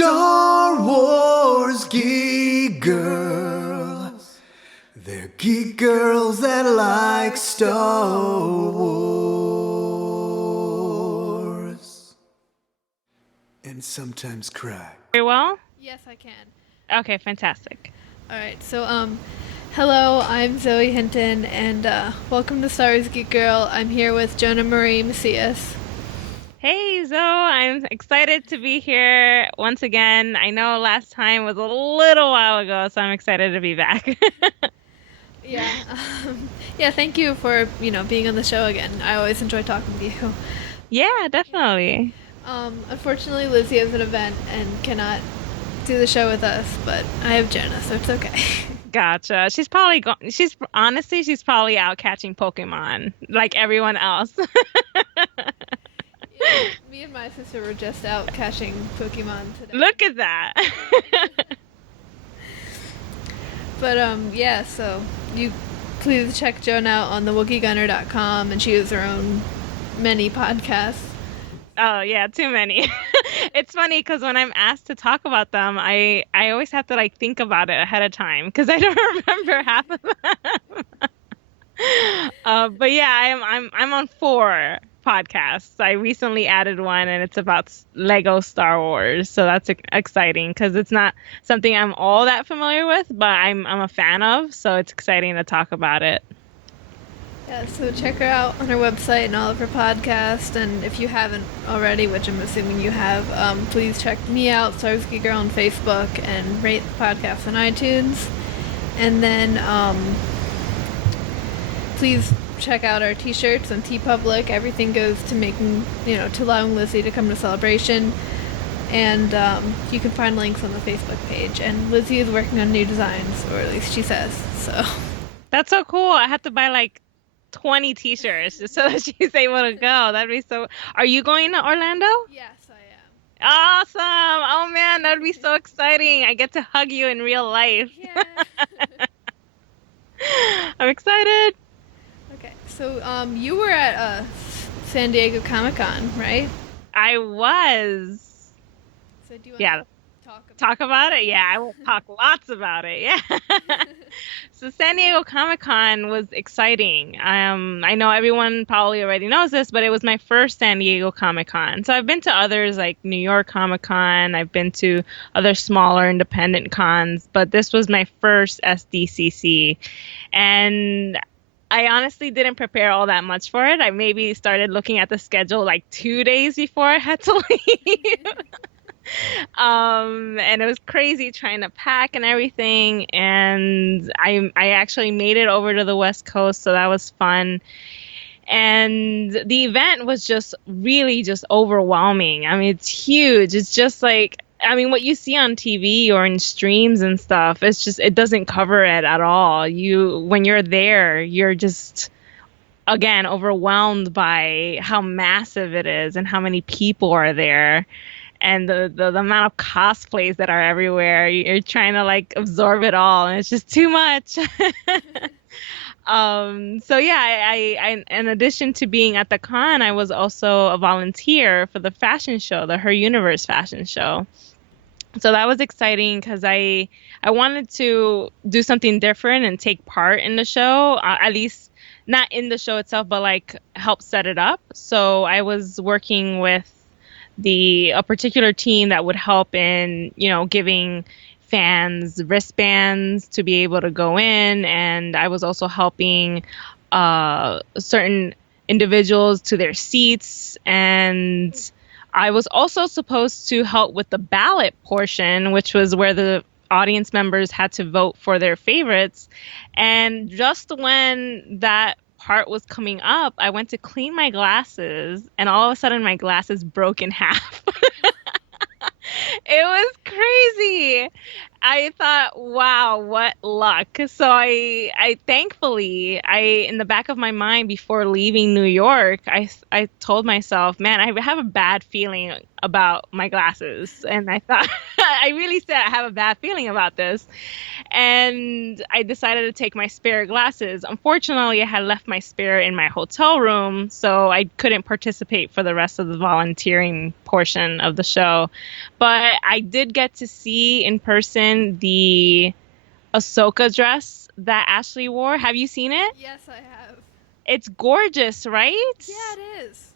Star Wars geek girls. They're geek girls that like Star Wars. And sometimes cry. Very well? Yes, I can. Okay, fantastic. All right. So, hello, I'm Zoe Hinton, and welcome to Star Wars Geek Girl. I'm here with Jonah Marie Macias. Hey, Zoe, I'm excited to be here once again. I know last time was a little while ago, so I'm excited to be back. Yeah. Yeah. Thank you for being on the show again. I always enjoy talking to you. Yeah, definitely. Unfortunately, Lizzie has an event and cannot do the show with us, but I have Jonah, so it's okay. Gotcha. She's honestly, she's probably out catching Pokemon like everyone else. Yeah, me and my sister were just out catching Pokemon today. Look at that. But yeah, so you please check Joan out on the WookieeGunner.com, and she has her own many podcasts. Oh, yeah, too many. It's funny because when I'm asked to talk about them, I always have to like think about it ahead of time because I don't remember half of them. But yeah, I'm on 4 podcasts. I recently added one, and it's about Lego Star Wars, so that's exciting because it's not something I'm all that familiar with, but I'm a fan of, so it's exciting to talk about it. Yeah, so check her out on her website and all of her podcasts, and if you haven't already, which I'm assuming you have, please check me out, Star Wars Geek Girl, on Facebook, and rate the podcast on iTunes. And then please check out our t-shirts on TeePublic. Everything goes to making, to allowing Lizzie to come to Celebration. And you can find links on the Facebook page. And Lizzie is working on new designs, or at least she says, so. That's so cool. I have to buy like 20 t-shirts just so that she's able to go. That'd be so. Are you going to Orlando? Yes, I am. Awesome. Oh man, that'd be so exciting. I get to hug you in real life. Yeah. I'm excited. Okay, so you were at San Diego Comic-Con, right? I was. So do you want Yeah. to talk about Talk about it? Yeah, I will talk lots about it. Yeah. So San Diego Comic-Con was exciting. I know everyone probably already knows this, but it was my first San Diego Comic-Con. So I've been to others like New York Comic-Con. I've been to other smaller independent cons, but this was my first SDCC. And I honestly didn't prepare all that much for it. I maybe started looking at the schedule like 2 days before I had to leave. And it was crazy trying to pack and everything. And I actually made it over to the West Coast, so that was fun. And the event was just really just overwhelming. I mean, it's huge. It's just like, I mean, what you see on TV or in streams and stuff, it's just, it doesn't cover it at all. When you're there, you're just, again, overwhelmed by how massive it is and how many people are there and the amount of cosplays that are everywhere. You're trying to like absorb it all, and it's just too much. So yeah, I in addition to being at the con, I was also a volunteer for the fashion show, the Her Universe fashion show. So that was exciting because I wanted to do something different and take part in the show, at least not in the show itself, but like help set it up. So I was working with a particular team that would help in, giving fans wristbands to be able to go in. And I was also helping certain individuals to their seats. And I was also supposed to help with the ballot portion, which was where the audience members had to vote for their favorites. And just when that part was coming up, I went to clean my glasses, and all of a sudden my glasses broke in half. It was crazy. I thought, wow, what luck. So I thankfully, in the back of my mind before leaving New York, I told myself, man, I have a bad feeling about my glasses. And I thought, I really said I have a bad feeling about this. And I decided to take my spare glasses. Unfortunately, I had left my spare in my hotel room, so I couldn't participate for the rest of the volunteering portion of the show. But I did get to see in person the Ahsoka dress that Ashley wore. Have you seen it? Yes, I have. It's gorgeous, right? Yeah, it is.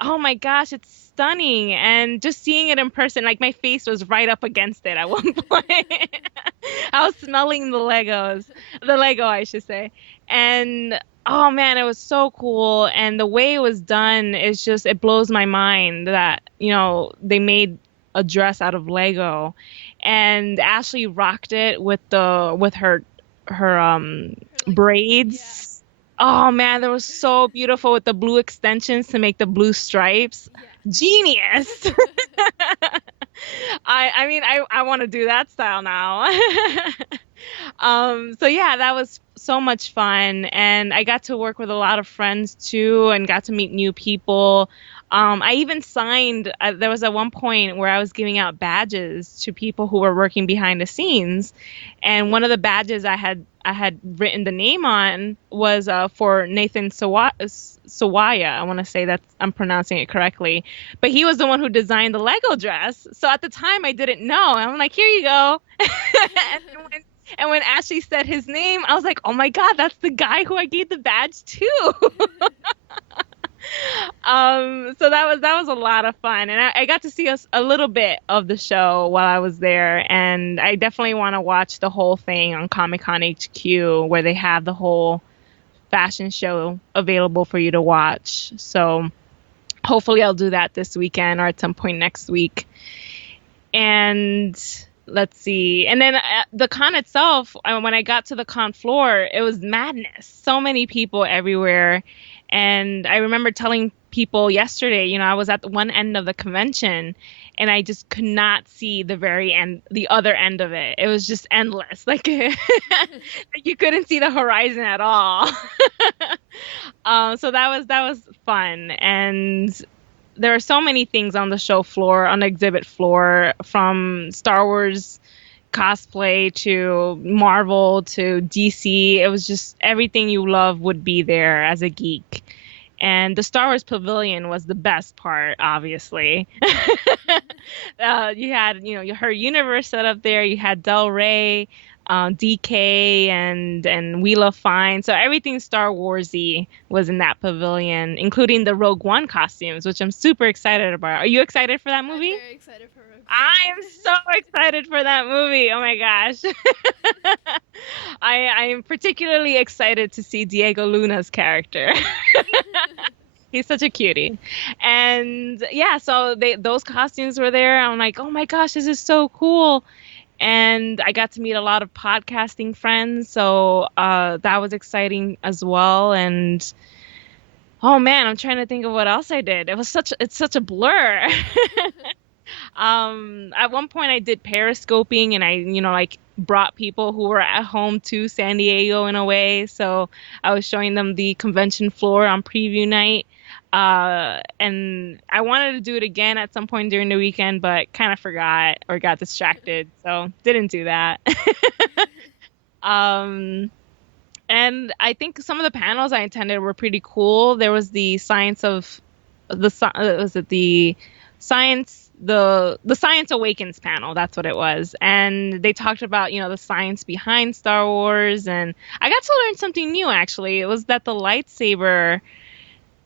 Oh my gosh, it's stunning. And just seeing it in person, like my face was right up against it at one point. I was smelling the Lego, I should say. And oh man, it was so cool. And the way it was done is just, it blows my mind that, they made a dress out of Lego. And Ashley rocked it with her Yeah. braids. Oh man, that was so beautiful with the blue extensions to make the blue stripes. Genius. I mean I want to do that style now. So yeah, that was so much fun, and I got to work with a lot of friends too, and got to meet new people. I even signed. There was at one point where I was giving out badges to people who were working behind the scenes, and one of the badges I had written the name on was for Nathan Sawaya. I want to say that I'm pronouncing it correctly, but he was the one who designed the Lego dress. So at the time I didn't know. And I'm like, here you go. And when Ashley said his name, I was like, oh my God, that's the guy who I gave the badge to. So that was a lot of fun, and I got to see a little bit of the show while I was there, and I definitely want to watch the whole thing on Comic Con HQ where they have the whole fashion show available for you to watch. So hopefully I'll do that this weekend or at some point next week. And let's see. And then the con itself, when I got to the con floor, it was madness. So many people everywhere. And I remember telling people yesterday, I was at one end of the convention and I just could not see the very end, the other end of it. It was just endless. Like, you couldn't see the horizon at all. So that was fun. And there are so many things on the show floor, on the exhibit floor, from Star Wars cosplay to Marvel to DC. It was just everything you love would be there as a geek. And the Star Wars Pavilion was the best part, obviously. You had, her universe set up there. You had Del Rey, DK, and We Love Fine. So everything Star Warsy was in that pavilion, including the Rogue One costumes, which I'm super excited about. Are you excited for that movie? I'm very excited for Rogue One. I am so excited for that movie. Oh my gosh. I am particularly excited to see Diego Luna's character. He's such a cutie. And yeah, so those costumes were there. I'm like, oh my gosh, this is so cool. And I got to meet a lot of podcasting friends, so that was exciting as well. And oh man, I'm trying to think of what else I did. It's such a blur. At one point I did periscoping, and I, like brought people who were at home to San Diego in a way. So I was showing them the convention floor on preview night. And I wanted to do it again at some point during the weekend, but kind of forgot or got distracted. So didn't do that. And I think some of the panels I attended were pretty cool. There was the science of the science, the Science Awakens panel. That's what it was. And they talked about, the science behind Star Wars. And I got to learn something new, actually. It was that the lightsaber,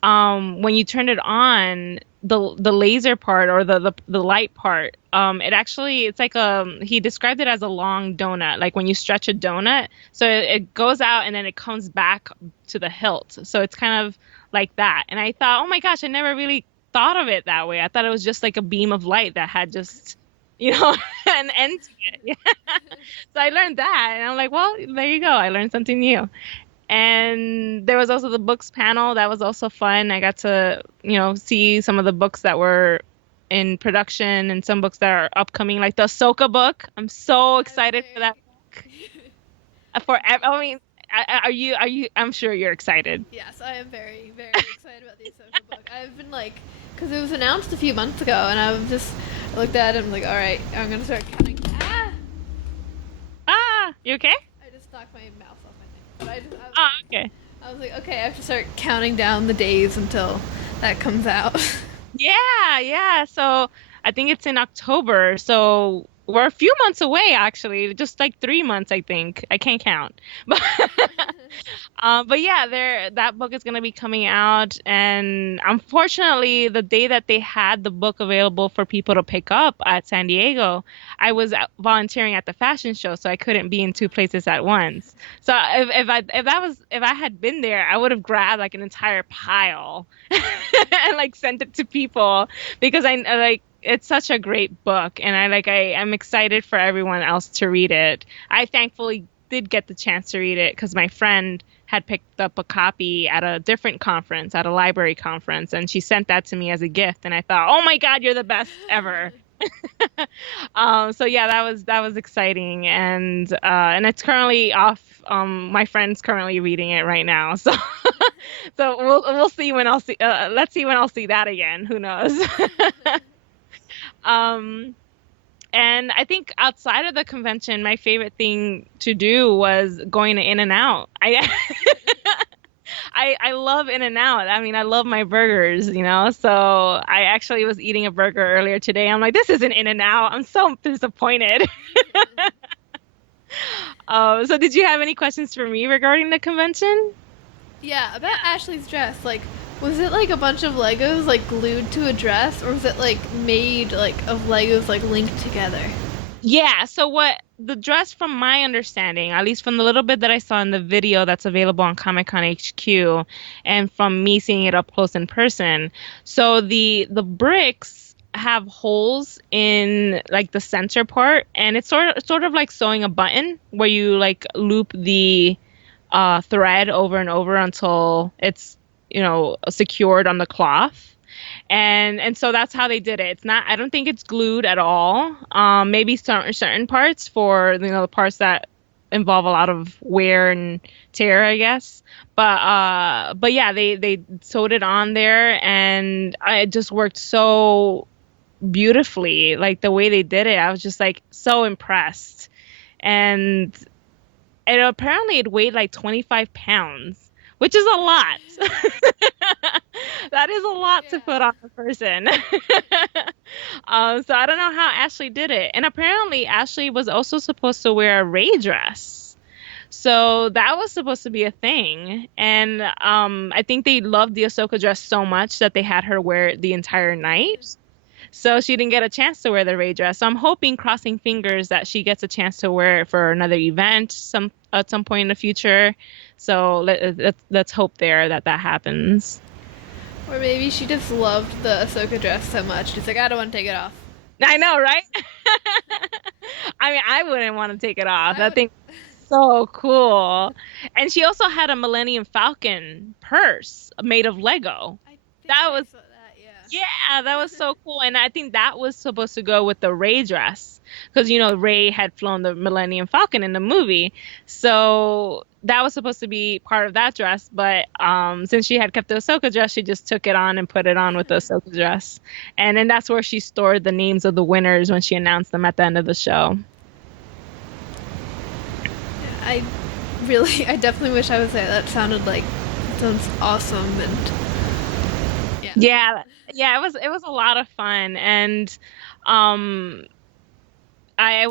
when you turned it on, the laser part or the light part, it's like he described it as a long donut, like when you stretch a donut. So it goes out and then it comes back to the hilt. So it's kind of like that. And I thought, oh my gosh, I never really thought of it that way. I thought it was just like a beam of light that had just, an end to it. Yeah. So I learned that, and I'm like, well, there you go. I learned something new. And there was also the books panel. That was also fun. I got to, see some of the books that were in production and some books that are upcoming, like the Ahsoka book. I'm so excited for that book. I mean, Are you? I'm sure you're excited. Yes, I am very, very excited about the Ahsoka book. I've been like, because it was announced a few months ago, and I looked at it and I'm like, all right, I'm gonna start counting. Ah! Ah, you okay? I just knocked my mouse off my thing. But Ah, okay. I was like, okay, I have to start counting down the days until that comes out. Yeah, yeah. So I think it's in October. So we're a few months away, actually. Just like 3 months, I think. I can't count. But but yeah, that book is gonna be coming out, and unfortunately, the day that they had the book available for people to pick up at San Diego, I was volunteering at the fashion show, so I couldn't be in two places at once. So if I had been there, I would have grabbed like an entire pile and like sent it to people because I like it's such a great book, and I'm excited for everyone else to read it. I thankfully did get the chance to read it because my friend had picked up a copy at a different conference, at a library conference, and she sent that to me as a gift. And I thought, oh my God, you're the best ever. So yeah, that was exciting, and it's currently off. My friend's currently reading it right now, so so we'll see when I'll see. Let's see when I'll see that again. Who knows? Um, and I think outside of the convention, my favorite thing to do was going to In and Out. I love In and Out. I mean, I love my burgers, you know. So I actually was eating a burger earlier today. I'm like, this isn't In and Out. I'm so disappointed. So did you have any questions for me regarding the convention? Yeah, about Ashley's dress. Like, was it like a bunch of Legos like glued to a dress, or was it like made like of Legos like linked together? Yeah, so what the dress, from my understanding, at least from the little bit that I saw in the video that's available on Comic Con HQ, and from me seeing it up close in person, so the bricks have holes in like the center part, and it's sort of like sewing a button where you like loop the thread over and over until it's secured on the cloth. And so that's how they did it. It's not, I don't think it's glued at all. Maybe certain parts for the parts that involve a lot of wear and tear, I guess. But yeah, they sewed it on there, and it just worked so beautifully. Like the way they did it, I was just like so impressed. And apparently it weighed like 25 pounds, which is a lot. That is a lot to put Yeah. on a person. So I don't know how Ashley did it. And apparently Ashley was also supposed to wear a Ray dress. So that was supposed to be a thing. And I think they loved the Ahsoka dress so much that they had her wear it the entire night. So she didn't get a chance to wear the Ray dress. So I'm hoping, crossing fingers, that she gets a chance to wear it for another event at some point in the future. So let's hope that happens. Or maybe she just loved the Ahsoka dress so much, she's like, I don't want to take it off. I know, right? I mean, I wouldn't want to take it off. I I would. think so cool. And she also had a Millennium Falcon purse made of Lego. I think That I was saw that, yeah. Yeah, that was so cool. And I think that was supposed to go with the Rey dress because, Rey had flown the Millennium Falcon in the movie. So that was supposed to be part of that dress. But since she had kept the Ahsoka dress, she just took it on and put it on with the Ahsoka dress. And then that's where she stored the names of the winners when she announced them at the end of the show. I I definitely wish I was there. That sounds awesome, and yeah. Yeah, yeah, it was a lot of fun. And um I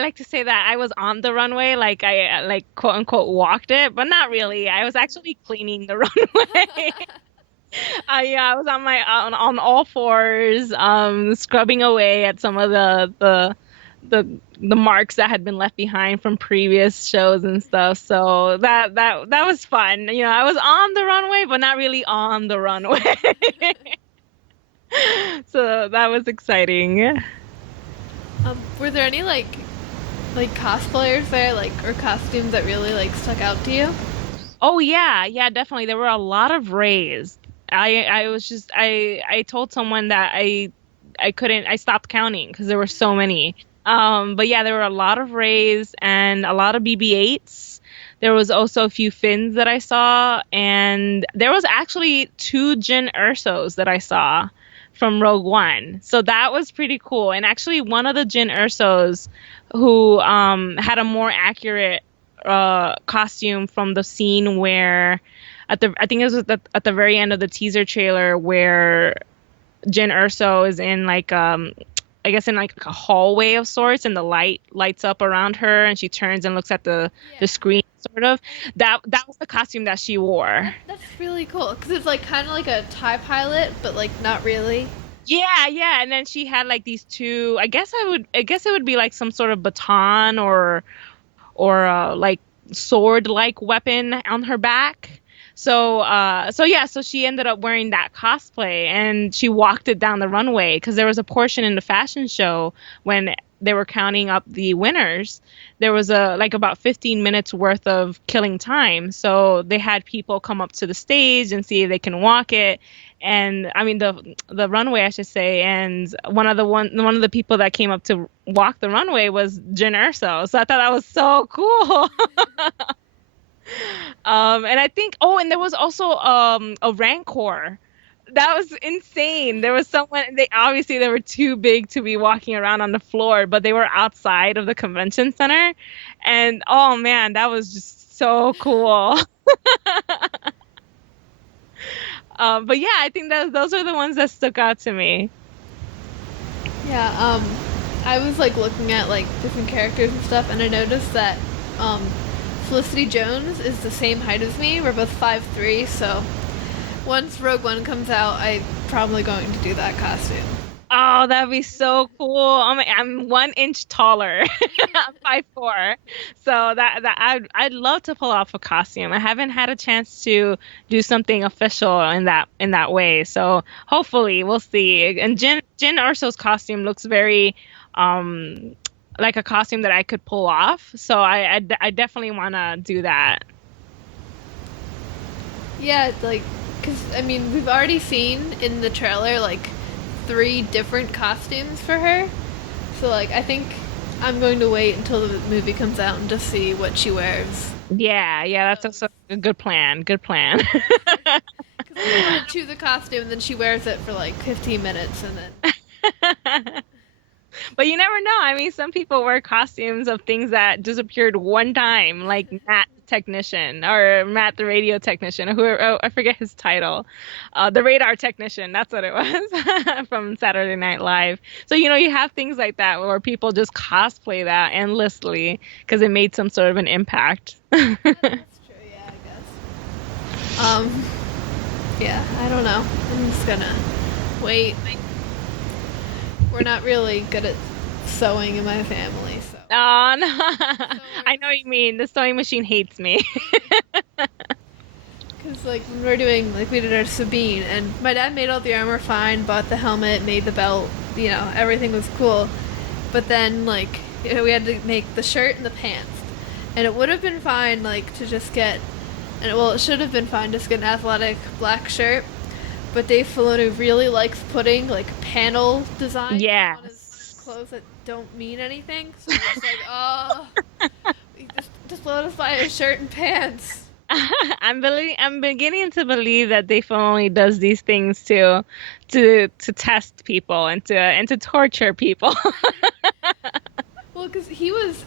like to say that I was on the runway, like I like quote unquote walked it, but not really. I was actually cleaning the runway. Yeah, I was on all fours, scrubbing away at some of the marks that had been left behind from previous shows and stuff. So that was fun. I was on the runway, but not really on the runway. So that was exciting. Were there any like cosplayers there, like, or costumes that really like stuck out to you? Oh yeah, yeah, definitely. There were a lot of rays. I was just I told someone that I couldn't, I stopped counting because there were so many. But yeah, there were a lot of rays and a lot of BB-8s. There was also a few Finns that I saw, and there was actually two Jyn Ersos that I saw from Rogue One. So that was pretty cool. And actually, one of the Jyn Ersos who had a more accurate costume from the scene where I think it was at the very end of the teaser trailer where Jyn Erso is in like I guess in like a hallway of sorts, and the light lights up around her, and she turns and looks at the Yeah. screen, sort of. That was the costume that she wore. That's really cool because it's like kind of like a TIE pilot, but like not really. Yeah, yeah, and then she had like these two. I guess it would be like some sort of baton or like sword-like weapon on her back. So yeah, so she ended up wearing that cosplay and she walked it down the runway because there was a portion in the fashion show when they were counting up the winners. There was a like about 15 minutes worth of killing time. So they had people come up to the stage and see if they can walk it. And I mean the runway, I should say. And one of the people that came up to walk the runway was Jyn Erso. So I thought that was so cool. And I think, oh, and there was also a Rancor. That was insane. There was someone, they were too big to be walking around on the floor, but they were outside of the convention center. And oh man, that was just so cool. But yeah, I think that those are the ones that stuck out to me. Yeah, I was like looking at like different characters and stuff, and I noticed that um, Felicity Jones is the same height as me. We're both 5'3", so once Rogue One comes out, I'm probably going to do that costume. Oh, that'd be so cool. I'm 1 inch taller. I'm 5'4". So I'd love to pull off a costume. I haven't had a chance to do something official in that way. So hopefully we'll see. And Jyn Erso's costume looks very um like a costume that I could pull off. So I definitely want to do that. Yeah, like, because I mean, we've already seen in the trailer like 3 different costumes for her. So like, I think I'm going to wait until the movie comes out and just see what she wears. Yeah, yeah, that's also a good plan. Good plan. Because I don't want to choose a costume and then she wears it for like 15 minutes and then. But you never know. I mean, some people wear costumes of things that just appeared one time, like Matt the technician or Matt the radio technician, or whoever, oh, I forget his title. The radar technician, that's what it was from Saturday Night Live. So, you have things like that where people just cosplay that endlessly because it made some sort of an impact. That's true, yeah, I guess. Yeah, I don't know. I'm just gonna wait. We're not really good at sewing in my family, so. Oh, no. So I know what you mean. The sewing machine hates me. because like when we're doing like we did our Sabine, and my dad made all the armor fine, bought the helmet, made the belt, everything was cool. But then like we had to make the shirt and the pants, and it would have been fine like to just get, it should have been fine just get an athletic black shirt. But Dave Filoni really likes putting like panel designs on his Yes. clothes that don't mean anything. So it's like, oh, just let us buy a shirt and pants. I'm beginning to believe that Dave Filoni does these things to test people and to torture people. Well, because he was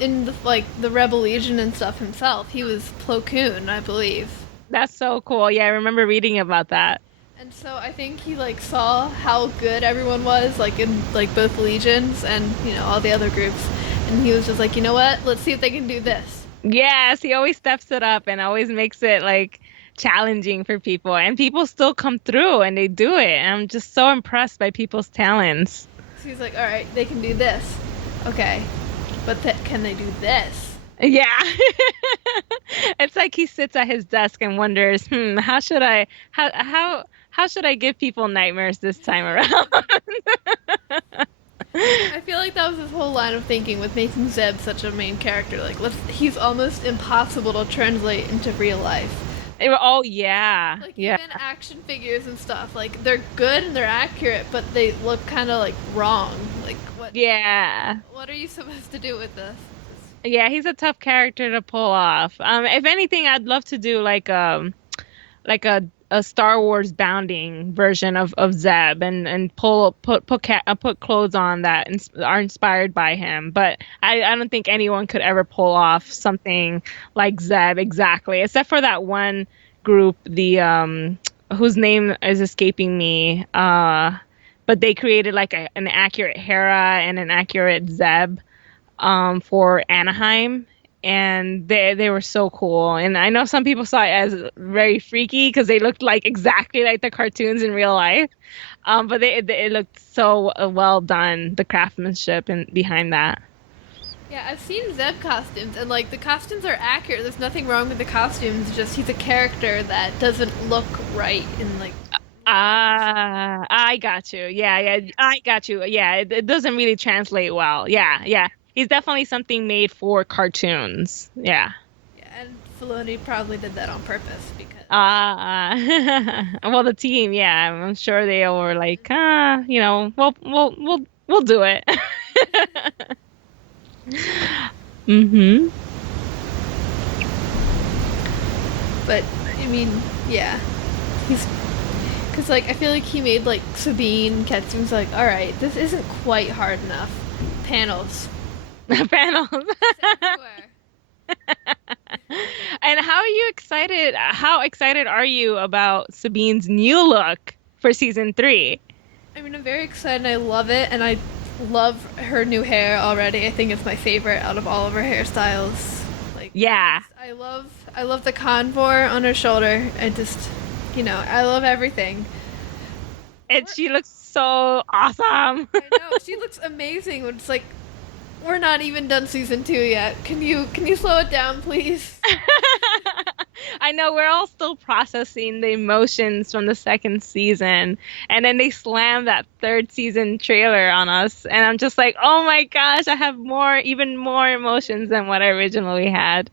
in the Rebel Legion and stuff himself. He was Plo Koon, I believe. That's so cool. Yeah, I remember reading about that. And so I think he like saw how good everyone was like in like both legions and all the other groups, and he was just like, you know what? Let's see if they can do this. Yes, he always steps it up and always makes it like challenging for people, and people still come through and they do it. And I'm just so impressed by people's talents. So he's like, all right, they can do this, okay, but can they do this? Yeah. It's like he sits at his desk and wonders, how should I give people nightmares this time around? I feel like that was his whole line of thinking with making Zeb such a main character. Like, he's almost impossible to translate into real life. Oh yeah. Like, Yeah. even action figures and stuff, like, they're good and they're accurate, but they look kind of, like, wrong. Like, Yeah. what are you supposed to do with this? Yeah, he's a tough character to pull off. If anything, I'd love to do like a Star Wars bounding version of Zeb and put clothes on that are inspired by him. But I don't think anyone could ever pull off something like Zeb exactly, except for that one group, the whose name is escaping me. But they created like an accurate Hera and an accurate Zeb for Anaheim, and they were so cool. And I know some people saw it as very freaky because they looked like exactly like the cartoons in real life. But it looked so well done, the craftsmanship and behind that. Yeah, I've seen Zeb costumes, and like the costumes are accurate. There's nothing wrong with the costumes. Just he's a character that doesn't look right in like. Ah, I got you. Yeah, yeah, I got you. Yeah, it doesn't really translate well. Yeah, yeah. He's definitely something made for cartoons. Yeah. Yeah, and Filoni probably did that on purpose because. Well, the team, yeah, I'm sure they all were like, we'll do it. hmm But I mean, yeah, he's because like I feel like he made like Sabine Ketchum's like, all right, this isn't quite hard enough. Panels. Panels. Everywhere. And how excited are you about Sabine's new look for season 3? I mean, I'm very excited. I love it, and I love her new hair already. I think it's my favorite out of all of her hairstyles. Like, Yeah. I love the contour on her shoulder. I just, I love everything. And We're, she looks so awesome. I know she looks amazing. But it's like we're not even done season 2 yet. Can you slow it down, please? I know we're all still processing the emotions from the second season, and then they slam that third season trailer on us, and I'm just like, oh my gosh, I have even more emotions than what I originally had.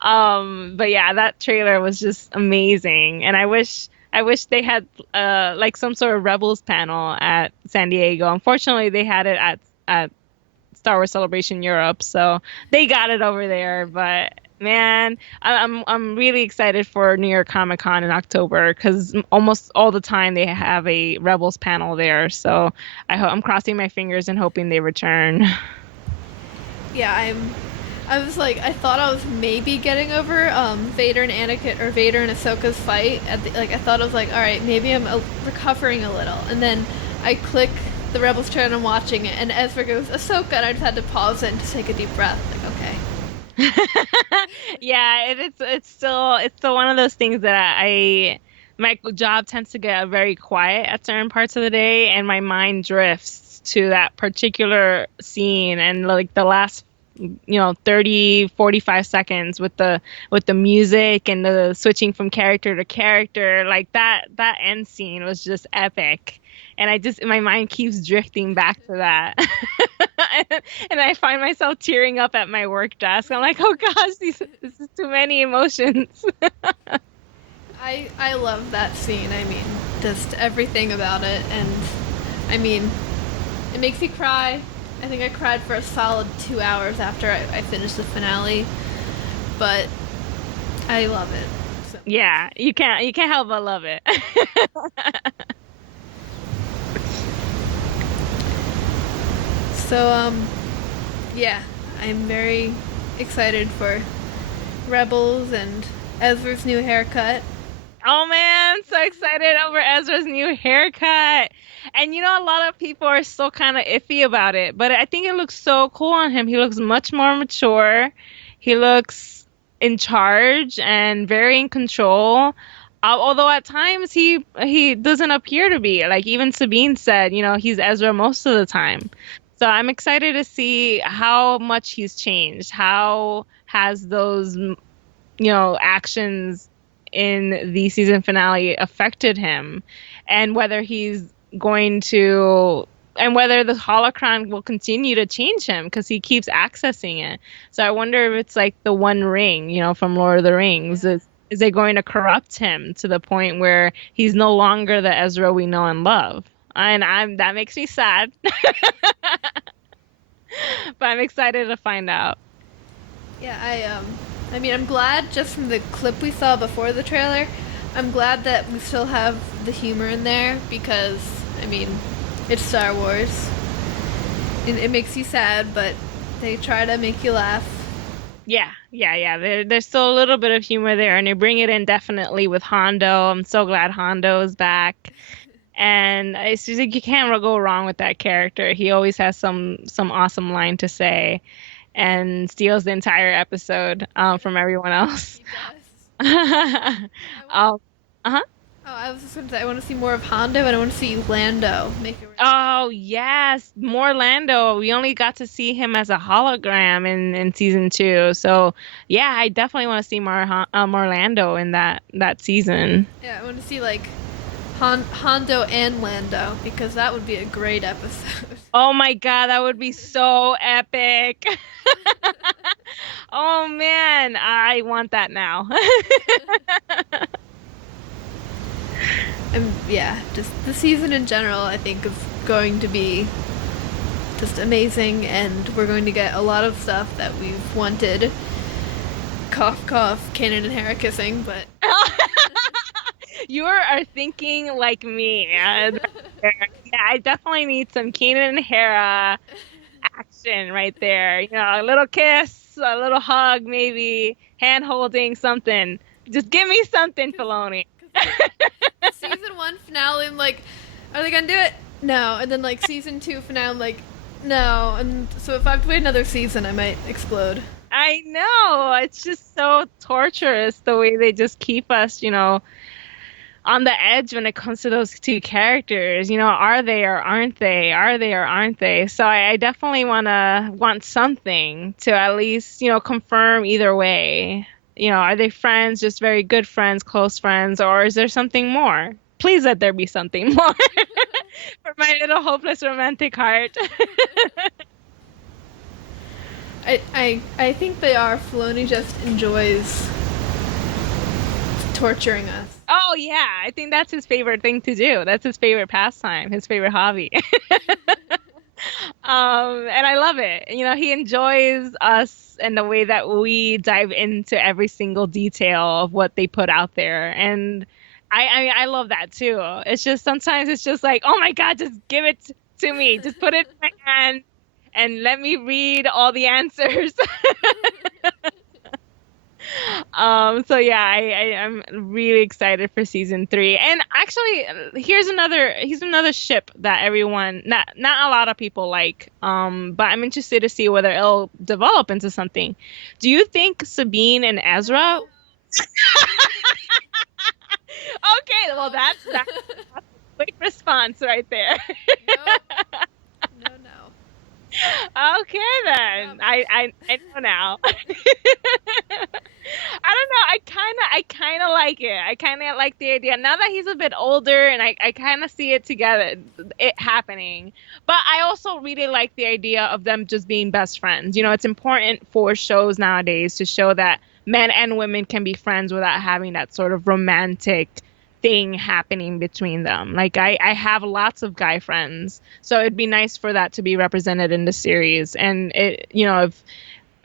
But yeah, that trailer was just amazing, and I wish they had like some sort of Rebels panel at San Diego. Unfortunately, they had it at Star Wars Celebration Europe, so they got it over there. But man, I'm really excited for New York Comic Con in October because almost all the time they have a Rebels panel there. So I'm crossing my fingers and hoping they return. Yeah, I was like, I thought I was maybe getting over Vader and Anakin or Vader and Ahsoka's fight. Like, I thought I was like, all right, maybe I'm recovering a little, and then I click the Rebels trailer and I'm watching it, and Ezra goes Ahsoka, and I just had to pause it and just take a deep breath. Like, okay. Yeah, it's still one of those things that my job tends to get very quiet at certain parts of the day, and my mind drifts to that particular scene and like the last 30-45 seconds with the music and the switching from character to character, like that end scene was just epic. And my mind keeps drifting back to that. And I find myself tearing up at my work desk. I'm like, oh gosh, this is too many emotions. I love that scene. I mean, just everything about it, and I mean, it makes me cry. I think I cried for a solid 2 hours after I finished the finale, but I love it. So. Yeah, you can't help but love it. So, yeah, I'm very excited for Rebels and Ezra's new haircut. Oh man, so excited over Ezra's new haircut. And a lot of people are still kind of iffy about it, but I think it looks so cool on him. He looks much more mature. He looks in charge and very in control. Although at times he doesn't appear to be. Like even Sabine said, he's Ezra most of the time. So I'm excited to see how much he's changed. How has those actions in the season finale affected him, and whether whether the holocron will continue to change him because he keeps accessing it. So I wonder if it's like the One Ring, from Lord of the Rings. Is it going to corrupt him to the point where he's no longer the Ezra we know and love? And that makes me sad, but I'm excited to find out. Yeah, I mean, I'm glad just from the clip we saw before the trailer. I'm glad that we still have the humor in there because, I mean, it's Star Wars. And it makes you sad, but they try to make you laugh. Yeah, yeah, yeah. There's still a little bit of humor there, and they bring it in definitely with Hondo. I'm so glad Hondo is back. And it's just like you can't go wrong with that character. He always has some awesome line to say and steals the entire episode from everyone else. He does. I want. Um, uh-huh. Oh, I was just gonna say I want to see more of Hondo and I want to see Lando make a. Oh yes, more Lando. We only got to see him as a hologram in season two. So yeah, I definitely want to see more Lando in that season. Yeah, I want to see like Hondo and Lando because that would be a great episode. Oh my God, that would be so epic. Oh man, I want that now. And yeah, just the season in general, I think is going to be just amazing, and we're going to get a lot of stuff that we've wanted. Cough, cough, Kanan and Hera kissing, but You are thinking like me. Yeah, I definitely need some Keenan and Hera action right there. You know, a little kiss, a little hug, maybe hand holding, something. Just give me something, Filoni. the season one finale, I'm like, are they gonna do it? No, and then like season two finale, I'm like, no, and so if I have to wait another season, I might explode. I know. It's just so torturous the way they just keep us, on the edge when it comes to those two characters. Are they or aren't they? Are they or aren't they? So I definitely want something to at least, confirm either way. Are they friends, just very good friends, close friends, or is there something more? Please let there be something more for my little hopeless romantic heart. I think they are. Filoni just enjoys torturing us. Oh yeah, I think that's his favorite thing to do. That's his favorite pastime, his favorite hobby. And I love it. He enjoys us and the way that we dive into every single detail of what they put out there. And I love that too. It's just sometimes it's just like, oh my God, just give it to me. Just put it in my hand and let me read all the answers. So yeah, I'm really excited for season three. And actually, here's another ship that everyone, not a lot of people like. But I'm interested to see whether it'll develop into something. Do you think Sabine and Ezra? Okay, well that's a quick response right there. Nope. No, no. Okay then, I know now. I don't know. I kind of like it. I kind of like the idea now that he's a bit older, and I kind of see it together, it happening. But I also really like the idea of them just being best friends. It's important for shows nowadays to show that men and women can be friends without having that sort of romantic thing happening between them. Like I have lots of guy friends, so it'd be nice for that to be represented in the series. And if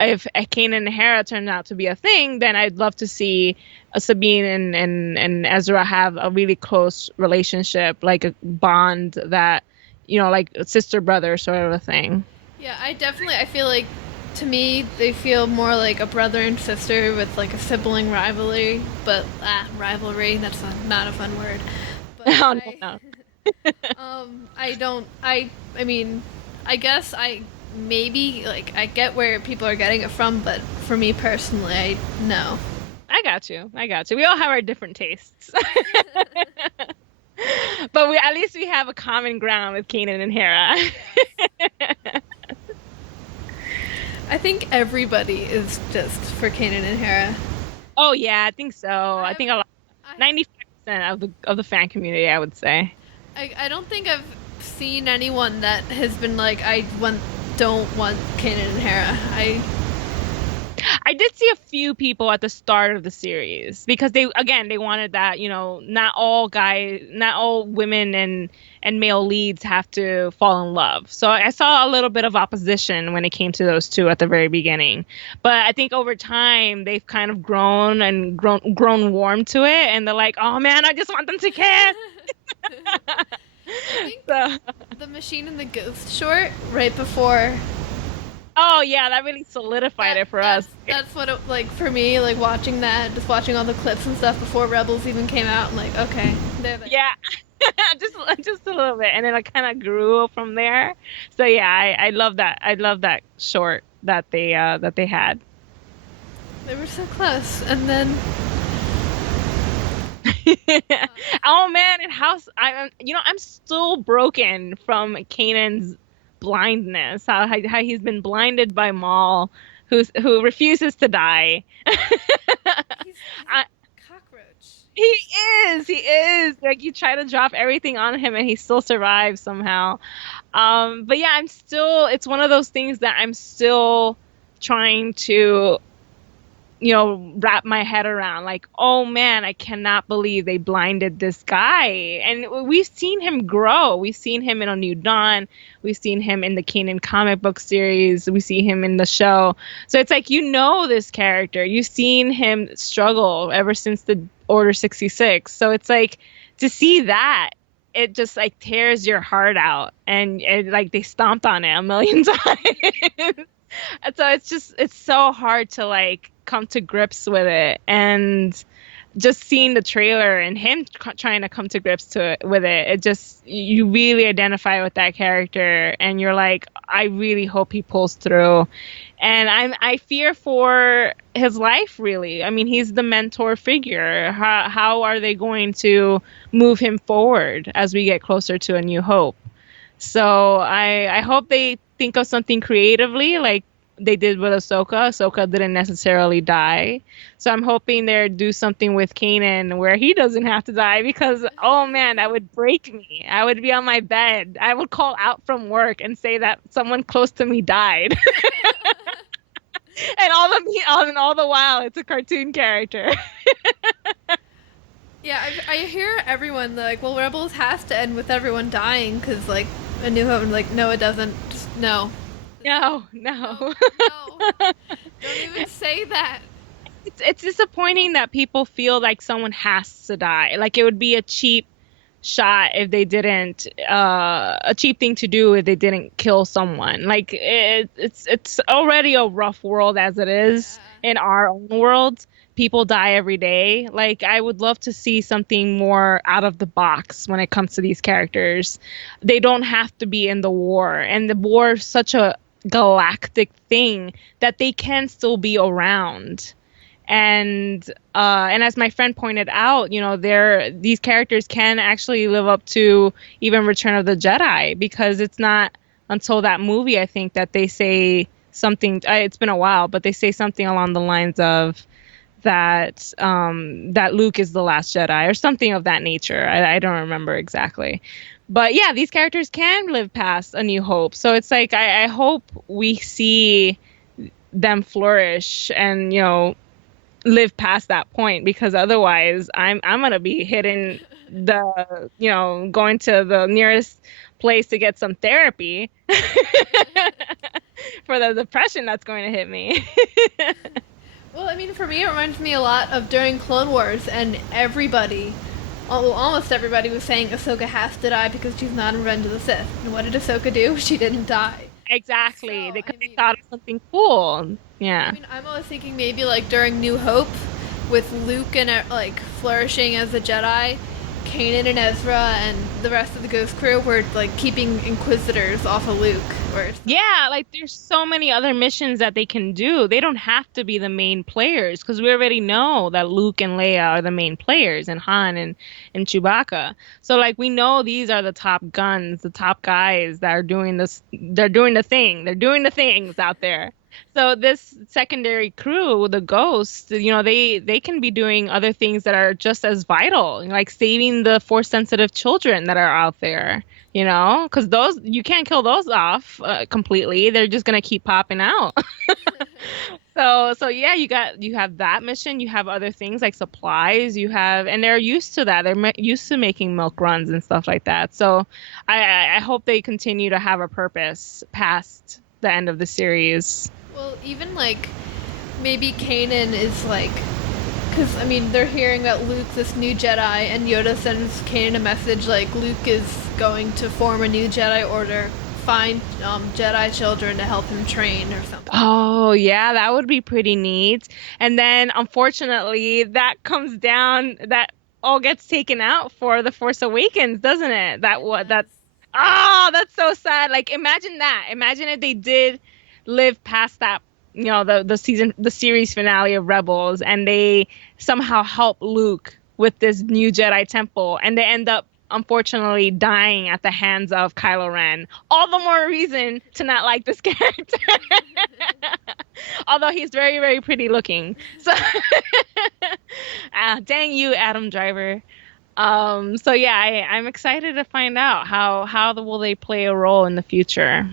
Kanan and Hera turned out to be a thing, then I'd love to see Sabine and Ezra have a really close relationship, like a bond that, like sister brother sort of a thing. Yeah, I feel like to me they feel more like a brother and sister with like a sibling rivalry, but rivalry, that's not a fun word. But No, no, no. I don't I mean, I guess I maybe like I get where people are getting it from, but for me personally, I no. I got you. I got you. We all have our different tastes. But at least we have a common ground with Kanan and Hera. I think everybody is just for Kanan and Hera. Oh yeah, I think so. I think a lot, I, 95% of the fan community, I would say. I don't think I've seen anyone that has been like don't want Kanan and Hera. I did see a few people at the start of the series because they wanted that, not all women and male leads have to fall in love. So I saw a little bit of opposition when it came to those two at the very beginning. But I think over time they've kind of grown warm to it, and they're like, "Oh man, I just want them to kiss." I think So, the Machine and the Ghost short right before oh yeah, that really solidified it for us. that's what it like for me, like watching that, just watching all the clips and stuff before Rebels even came out. I'm like, okay, they're there. Yeah, just a little bit, and then I kind of grew from there. So yeah, I love that. I love that short that they had. They were so close, and then Oh man, and I'm still broken from Kanan's blindness. How he's been blinded by Maul, who refuses to die. he's I, a cockroach. he is like you try to drop everything on him and he still survives somehow. But yeah, it's one of those things that I'm still trying to wrap my head around. Like, oh man, I cannot believe they blinded this guy. And we've seen him grow. We've seen him in A New Dawn. We've seen him in the Kanan comic book series. We see him in the show. So it's like, this character. You've seen him struggle ever since the Order 66. So it's like, to see that, it just like tears your heart out. And like they stomped on it a million times. And so it's so hard to like come to grips with it, and just seeing the trailer and him trying to come to grips with it just, you really identify with that character, and you're like, I really hope he pulls through. And I fear for his life, really. I mean, he's the mentor figure. How are they going to move him forward as we get closer to A New Hope? So I hope they think of something creatively like they did with Ahsoka. Ahsoka didn't necessarily die. So I'm hoping they do something with Kanan where he doesn't have to die, because, oh man, that would break me. I would be on my bed. I would call out from work and say that someone close to me died. And all the while, it's a cartoon character. Yeah, I hear everyone like, well, Rebels has to end with everyone dying because like A New Hope. Like, no, it doesn't. Just no. No. No, don't even say that. It's disappointing that people feel like someone has to die. Like it would be a cheap shot if they didn't, a cheap thing to do if they didn't kill someone. Like it's already a rough world as it is in our own world. People die every day. Like I would love to see something more out of the box when it comes to these characters. They don't have to be in the war, and the war is such a galactic thing that they can still be around. And as my friend pointed out, these characters can actually live up to even Return of the Jedi, because it's not until that movie, I think, that they say something. It's been a while, but they say something along the lines of that Luke is the last Jedi or something of that nature. I don't remember exactly. But yeah, these characters can live past A New Hope. So it's like I hope we see them flourish and, live past that point, because otherwise I'm gonna be hitting going to the nearest place to get some therapy for the depression that's going to hit me. Well, I mean, for me, it reminds me a lot of during Clone Wars, and everybody, well, almost everybody was saying Ahsoka has to die because she's not in Revenge of the Sith. And what did Ahsoka do? She didn't die. Exactly. So, They thought of something cool. Yeah. I mean, I'm always thinking maybe like during New Hope, with Luke and like flourishing as a Jedi, Kanan and Ezra and the rest of the Ghost crew were like keeping Inquisitors off of Luke. Yeah, like there's so many other missions that they can do. They don't have to be the main players, because we already know that Luke and Leia are the main players, and Han and Chewbacca. So like we know these are the top guns, the top guys that are doing this. They're doing the thing. They're doing the things out there. So this secondary crew, the Ghosts, they can be doing other things that are just as vital, like saving the Force-sensitive children that are out there. Because you can't kill those off completely. They're just gonna keep popping out. So yeah, you have that mission. You have other things like supplies. You have, and they're used to that. They're used to making milk runs and stuff like that. So I hope they continue to have a purpose past the end of the series. Well, even like maybe Kanan is like, because I mean they're hearing that Luke's this new Jedi, and Yoda sends Kanan a message like Luke is going to form a new Jedi Order, find Jedi children to help him train or something. Oh yeah, that would be pretty neat. And then unfortunately, that comes down. That all gets taken out for The Force Awakens, doesn't it? That It what does. that. Oh, that's so sad. Like, imagine that. Imagine if they did live past that, the series finale of Rebels, and they somehow help Luke with this new Jedi temple, and they end up unfortunately dying at the hands of Kylo Ren. All the more reason to not like this character. Although he's very, very pretty looking. So, dang you, Adam Driver. So yeah, I'm excited to find out will they play a role in the future.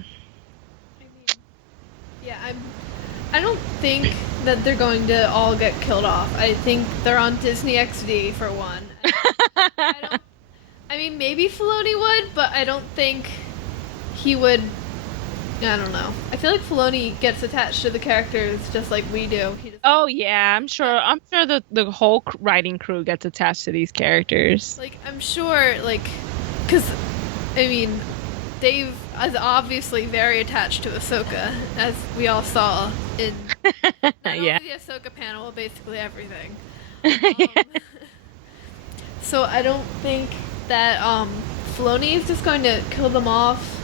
I mean, yeah, I don't think that they're going to all get killed off. I think they're on Disney XD for one. I don't. I mean, maybe Filoni would, but I don't think he would. I don't know. I feel like Filoni gets attached to the characters just like we do. He just, Oh yeah, I'm sure the whole writing crew gets attached to these characters. like, I'm sure, like, because, I mean, Dave is obviously very attached to Ahsoka, as we all saw in not only Yeah. the Ahsoka panel, but basically everything. Yeah. Um, so I don't think that Filoni is just going to kill them off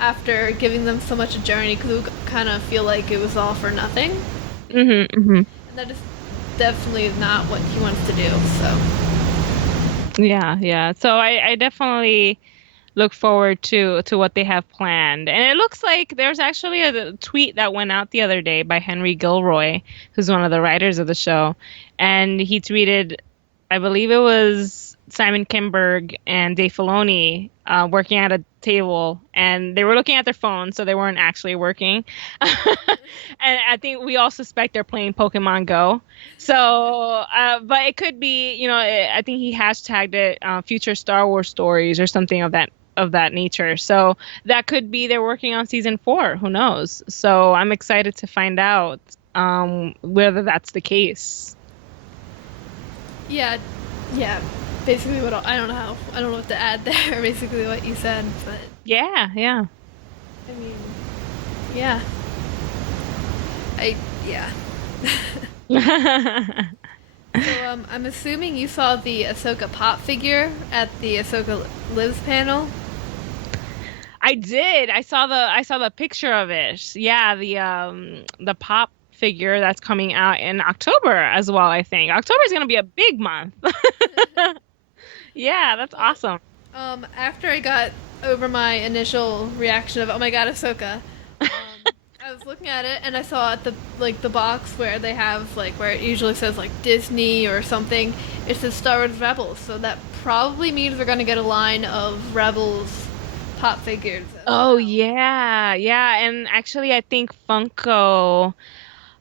after giving them so much a journey, because we kind of feel like it was all for nothing. Mhm. And that is definitely not what he wants to do. So, Yeah, yeah. So I definitely look forward to what they have planned. And it looks like there's actually a tweet that went out the other day by Henry Gilroy, who's one of the writers of the show, and he tweeted, I believe it was Simon Kinberg and Dave Filoni working at a table, and they were looking at their phones, so they weren't actually working. And I think we all suspect they're playing Pokemon Go. So, but it could be, I think he hashtagged it future Star Wars stories or something of that nature. So that could be they're working on season 4. Who knows? So I'm excited to find out whether that's the case. yeah, yeah. Basically, I don't know I don't know what to add there. Basically, what you said, but Yeah, yeah. I mean, yeah, yeah. So, I'm assuming you saw the Ahsoka pop figure at the Ahsoka Lives panel. I did. I saw the picture of it. Yeah, the pop figure that's coming out in October as well, I think. October is going to be a big month. Yeah, that's awesome. After I got over my initial reaction of "Oh my God, Ahsoka," I was looking at it and I saw at the box where they have like where it usually says like Disney or something. It says Star Wars Rebels, so that probably means we're gonna get a line of Rebels pop figures. As Oh well. yeah, yeah, and actually I think Funko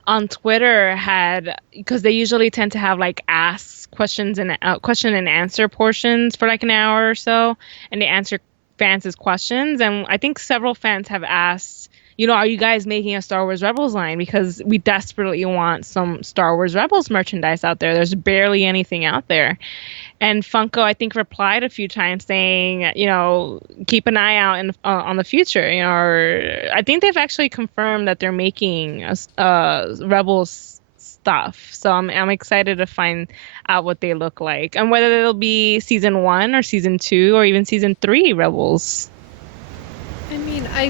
on Twitter had, because they usually tend to have like ask questions and question and answer portions for like an hour or so, and they answer fans' questions. And I think several fans have asked, are you guys making a Star Wars Rebels line? Because we desperately want some Star Wars Rebels merchandise out there. There's barely anything out there. And Funko, I think, replied a few times saying, keep an eye out on the future. Or I think they've actually confirmed that they're making Rebels stuff. So I'm excited to find out what they look like and whether it'll be season 1 or season 2 or even season 3 Rebels. I mean, I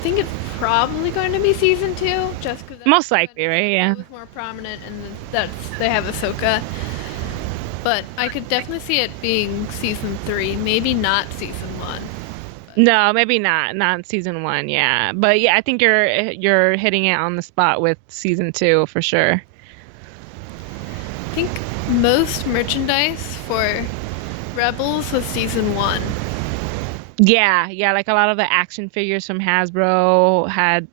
think it's probably going to be season 2, just because Most likely, right? Yeah. it was more prominent, and they have Ahsoka. But I could definitely see it being season 3, maybe not season 1. No, maybe not. Not in season 1, yeah. But yeah, I think you're hitting it on the spot with season 2 for sure. I think most merchandise for Rebels was season 1. Yeah, yeah, like a lot of the action figures from Hasbro had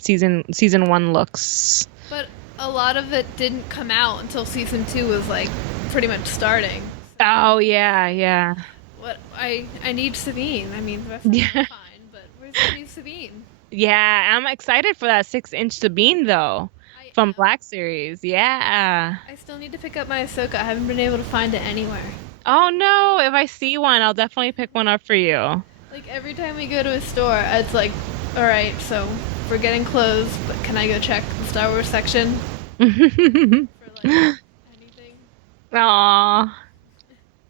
season 1 looks. But a lot of it didn't come out until season 2 was like pretty much starting. Oh yeah, yeah. What I need Sabine. I mean, the rest of them are Yeah. fine, but where's the new Sabine? Yeah, I'm excited for that 6-inch Sabine though I from am. Black Series. Yeah. I still need to pick up my Ahsoka. I haven't been able to find it anywhere. Oh no, if I see one, I'll definitely pick one up for you. Like every time we go to a store, it's like, all right, so we're getting clothes, but can I go check the Star Wars section for like anything? Aw.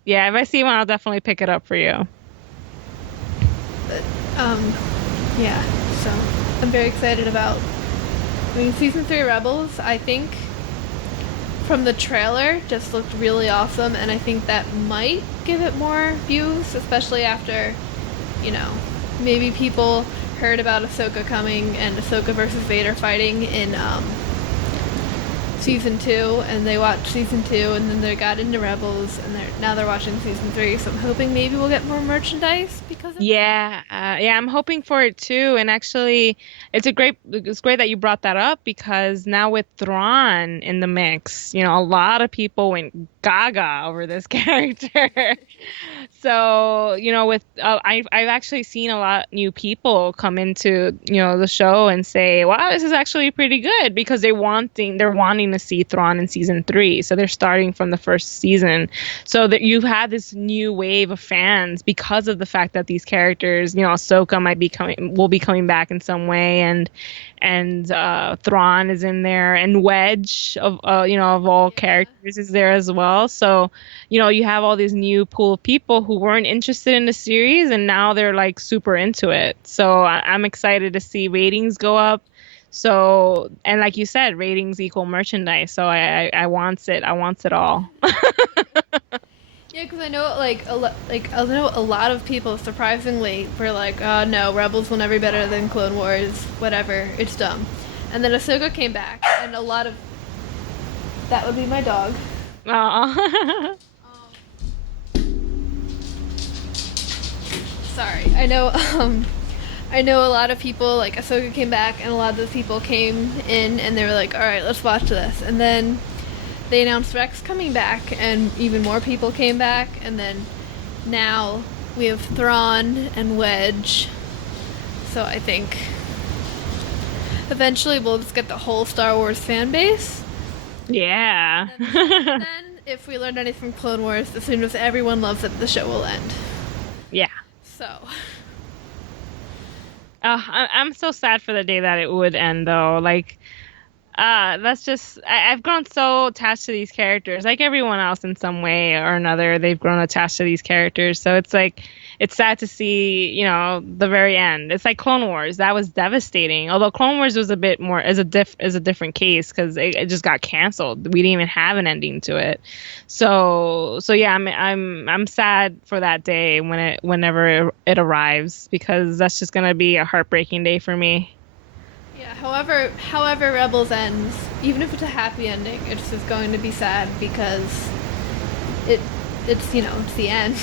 Yeah, if I see one, I'll definitely pick it up for you. But yeah. So I'm very excited about. I mean, season 3 Rebels. I think from the trailer just looked really awesome, and I think that might give it more views, especially after, you know, maybe people heard about Ahsoka coming and Ahsoka versus Vader fighting in season 2, and they watched season 2, and then they got into Rebels, and now they're watching season 3. So I'm hoping maybe we'll get more merchandise because of that. Yeah, yeah, I'm hoping for it too. And actually, it's great that you brought that up because now with Thrawn in the mix, a lot of people went gaga over this character. So, with I've actually seen a lot new people come into, the show and say, "Wow, this is actually pretty good," because they're wanting to see Thrawn in season 3. So they're starting from the first season. So that you've had this new wave of fans because of the fact that these characters, Ahsoka will be coming back in some way, and Thrawn is in there, and Wedge of all Yeah. characters is there as well. So, you have all these new pool of people who weren't interested in the series, and now they're like super into it. So I'm excited to see ratings go up. So, and like you said, ratings equal merchandise. So I wants it. I wants it all. Yeah, because I know I know a lot of people surprisingly were like, "Oh no, Rebels will never be better than Clone Wars. Whatever, it's dumb." And then Ahsoka came back, and a lot of that would be my dog. Aw. Sorry, I know. I know a lot of people like Ahsoka came back, and a lot of those people came in, and they were like, "All right, let's watch this." And then they announced Rex coming back, and even more people came back, and then now we have Thrawn and Wedge. So I think eventually we'll just get the whole Star Wars fan base. Yeah. And then if we learn anything from Clone Wars, as soon as everyone loves it, the show will end. Yeah. So I'm so sad for the day that it would end, though. Like, that's just I've grown so attached to these characters, like everyone else in some way or another. They've grown attached to these characters, so it's like it's sad to see, the very end. It's like Clone Wars. That was devastating. Although Clone Wars was a bit more as a different case because it just got canceled. We didn't even have an ending to it. So yeah, I'm sad for that day whenever it arrives because that's just gonna be a heartbreaking day for me. yeah, however Rebels ends, even if it's a happy ending, it's just going to be sad because it it's the end.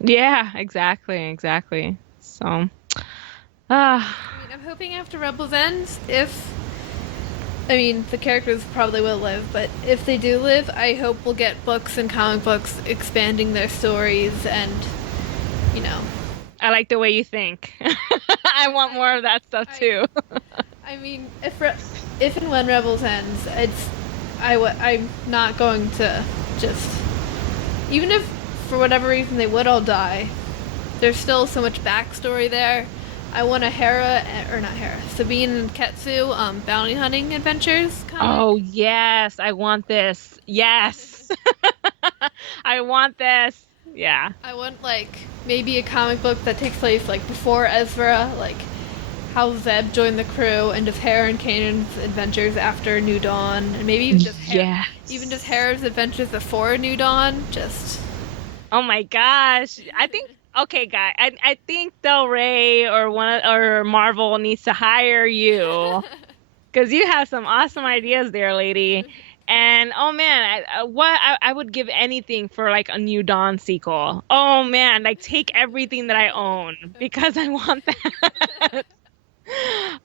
Yeah, exactly. So, I ah, mean, I'm hoping after Rebels ends, if I mean the characters probably will live, but if they do live, I hope we'll get books and comic books expanding their stories and you know, I like the way you think. I want I more of that stuff I too. I mean, if and when Rebels ends, I'm not going to just even if for whatever reason they would all die. There's still so much backstory there. I want a or not Hera, Sabine and Ketsu bounty hunting adventures comic. Oh, yes, I want this. Yes. I want this. Yeah. I want like maybe a comic book that takes place like before Ezra, like how Zeb joined the crew, and just Hera and Kanan's adventures after New Dawn, and maybe even just Yes. Hera's adventures before New Dawn. Just Oh my gosh. I think okay, guy. I think Del Rey or Marvel needs to hire you because you have some awesome ideas there, lady. And oh man, I would give anything for like a New Dawn sequel. Oh man, like take everything that I own because I want that.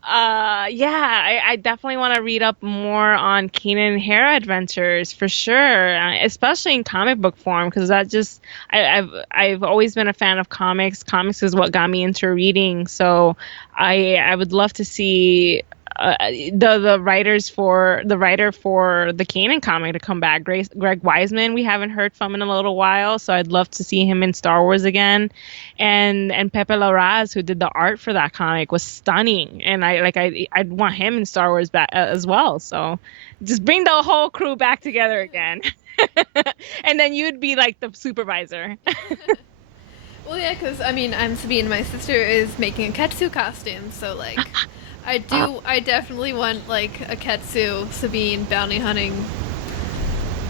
Yeah, I definitely want to read up more on Kanan and Hera adventures for sure, especially in comic book form, because that just I've always been a fan of comics. Comics is what got me into reading, so I would love to see the writer for the Kanan comic to come back. Greg Weisman, we haven't heard from in a little while, so I'd love to see him in Star Wars again. And Pepe Larraz, who did the art for that comic, was stunning, and I'd want him in Star Wars back, as well. So just bring the whole crew back together again, and then you'd be like the supervisor. Well, yeah, because I mean, I'm Sabine. My sister is making a Ketsu costume, so like, I definitely want like a Ketsu Sabine bounty hunting.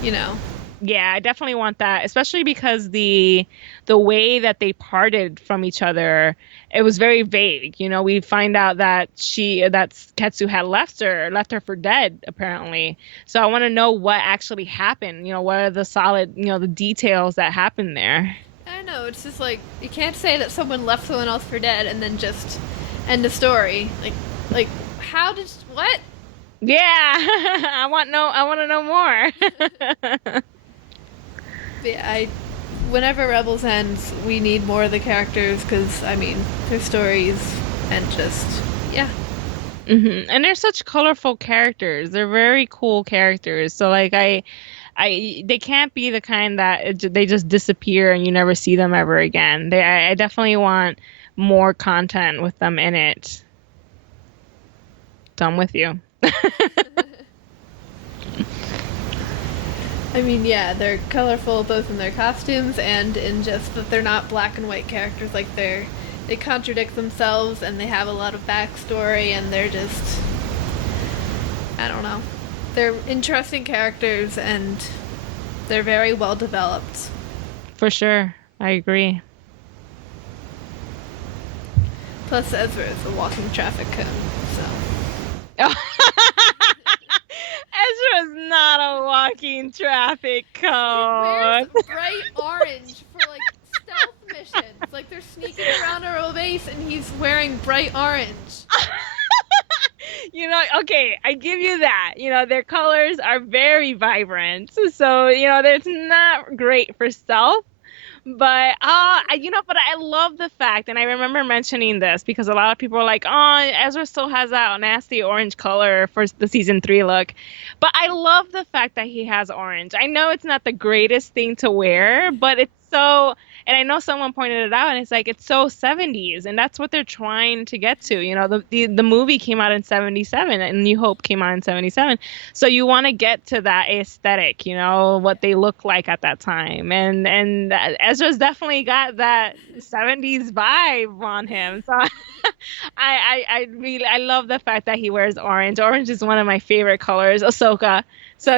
You know. Yeah, I definitely want that, especially because the way that they parted from each other, it was very vague. We find out that Ketsu had left her for dead, apparently. So I want to know what actually happened. What are the solid, the details that happened there. I don't know. It's just like you can't say that someone left someone else for dead and then just end the story. Like how did what? Yeah, I want to know more. Yeah, whenever Rebels ends, we need more of the characters because I mean their stories and just yeah. And they're such colorful characters. They're very cool characters. So like they can't be the kind that they just disappear and you never see them ever again. I definitely want more content with them in it. So I'm with you. I mean, yeah, they're colorful both in their costumes and in just that they're not black and white characters. Like they contradict themselves and they have a lot of backstory and they're just I don't know. They're interesting characters and they're very well developed. For sure. I agree. Plus Ezra is a walking traffic cone, so Ezra's not a walking traffic cone. he wears bright orange for like stealth missions. Like they're sneaking around a real base and he's wearing bright orange. Okay, I give you that. Their colors are very vibrant. So, it's not great for stealth. But but I love the fact, and I remember mentioning this because a lot of people are like, "Oh, Ezra still has that nasty orange color for the season 3 look." But I love the fact that he has orange. I know it's not the greatest thing to wear, but it's so. And I know someone pointed it out, and it's like it's so 70s, and that's what they're trying to get to. The movie came out in 77, and New Hope came out in 77. So you want to get to that aesthetic, what they look like at that time, and Ezra's definitely got that 70s vibe on him. So I love the fact that he wears orange. Orange is one of my favorite colors. Ahsoka. So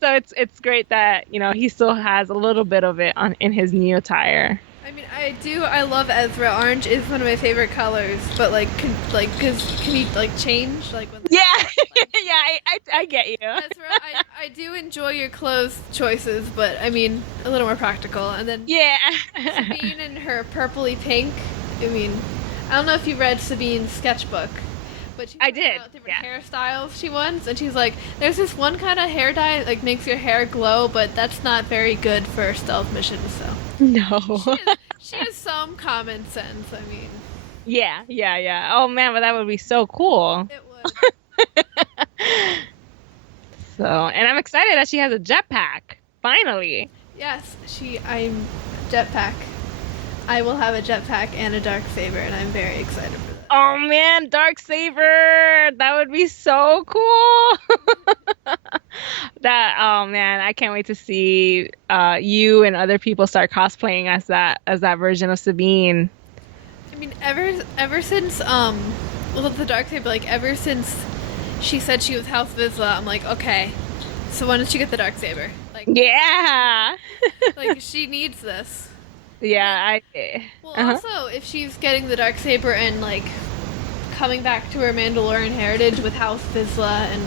so it's great that he still has a little bit of it in his new attire. I mean, I love Ezra. Orange is one of my favorite colors, but cause can he change when Yeah, yeah, I get you. Ezra, I do enjoy your clothes choices, but I mean a little more practical. And then Yeah. Sabine and her purpley pink. I mean, I don't know if you read Sabine's sketchbook. But she I did, out different hairstyles she wants, and she's like, "There's this one kind of hair dye that makes your hair glow, but that's not very good for stealth missions." So No. she has some common sense. I mean, Yeah. Oh man, but that would be so cool. it would. So, and I'm excited that she has a jetpack. Finally. Yes, I'm jetpack. I will have a jetpack and a dark saber, and I'm very excited for that. Oh man, dark saber. That would be so cool. Oh man, I can't wait to see you and other people start cosplaying as that version of Sabine. I mean, ever since well, the dark saber, ever since she said she was House Vizsla, I'm like, okay, so when did she get the dark saber? Yeah. She needs this. Yeah, Well, also, if she's getting the dark saber and coming back to her Mandalorian heritage with House Vizsla and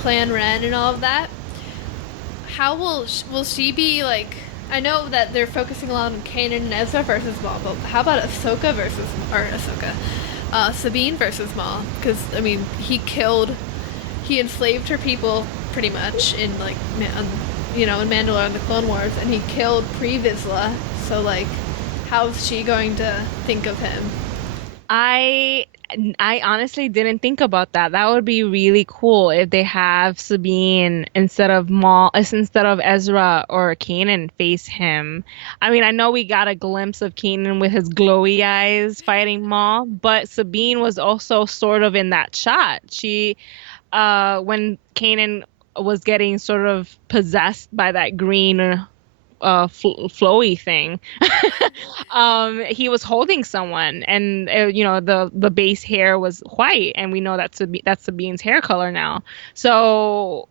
Clan Ren and all of that, how will she be I know that they're focusing a lot on Kanan and Ezra versus Maul, but how about Sabine versus Maul? Because I mean, he enslaved her people pretty much in like, in Mandalore and the Clone Wars, and he killed Pre Vizsla. So like, how's she going to think of him? I I honestly didn't think about that. That would be really cool if they have Sabine instead of Ezra or Kanan face him. I mean, I know we got a glimpse of Kanan with his glowy eyes fighting Maul, but Sabine was also sort of in that shot. When Kanan was getting sort of possessed by that green flowy thing. He was holding someone, and the base hair was white, and we know that's Sabine's hair color now. So,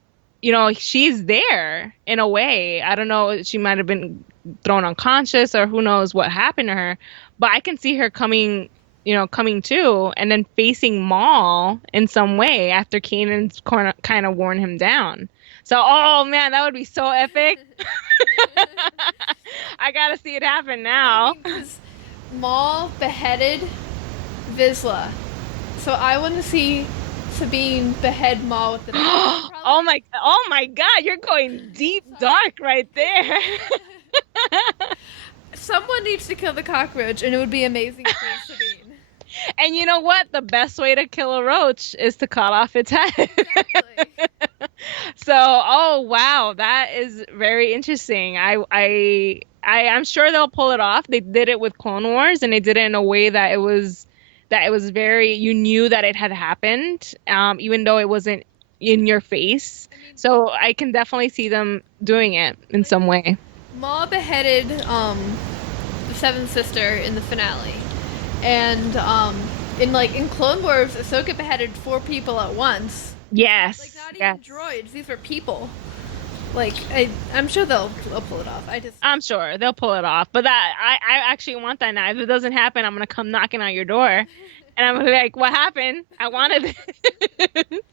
she's there in a way. I don't know, she might have been thrown unconscious, or who knows what happened to her, but I can see her coming to, and then facing Maul in some way after Kanan's kind of worn him down. So, oh man, that would be so epic. I gotta see it happen I now. mean, because Maul beheaded Vizsla, so I want to see Sabine behead Maul with the knife. Oh my God, you're going deep dark right there. Someone needs to kill the cockroach, and it would be amazing for Sabine. And you know what? The best way to kill a roach is to cut off its head. Exactly. So, oh wow, that is very interesting. I'm sure they'll pull it off. They did it with Clone Wars, and they did it in a way that it was very, you knew that it had happened, even though it wasn't in your face. I mean, So I can definitely see them doing it in like, some way. Maul beheaded the Seventh Sister in the finale, and in Clone Wars, Ahsoka beheaded 4 people at once. Like, Yes, not yes. even droids; these were people. Like, I'm sure they'll pull it off. I'm sure they'll pull it off. But I actually want that now. If it doesn't happen, I'm gonna come knocking on your door, and I'm gonna be like, "What happened? I wanted it."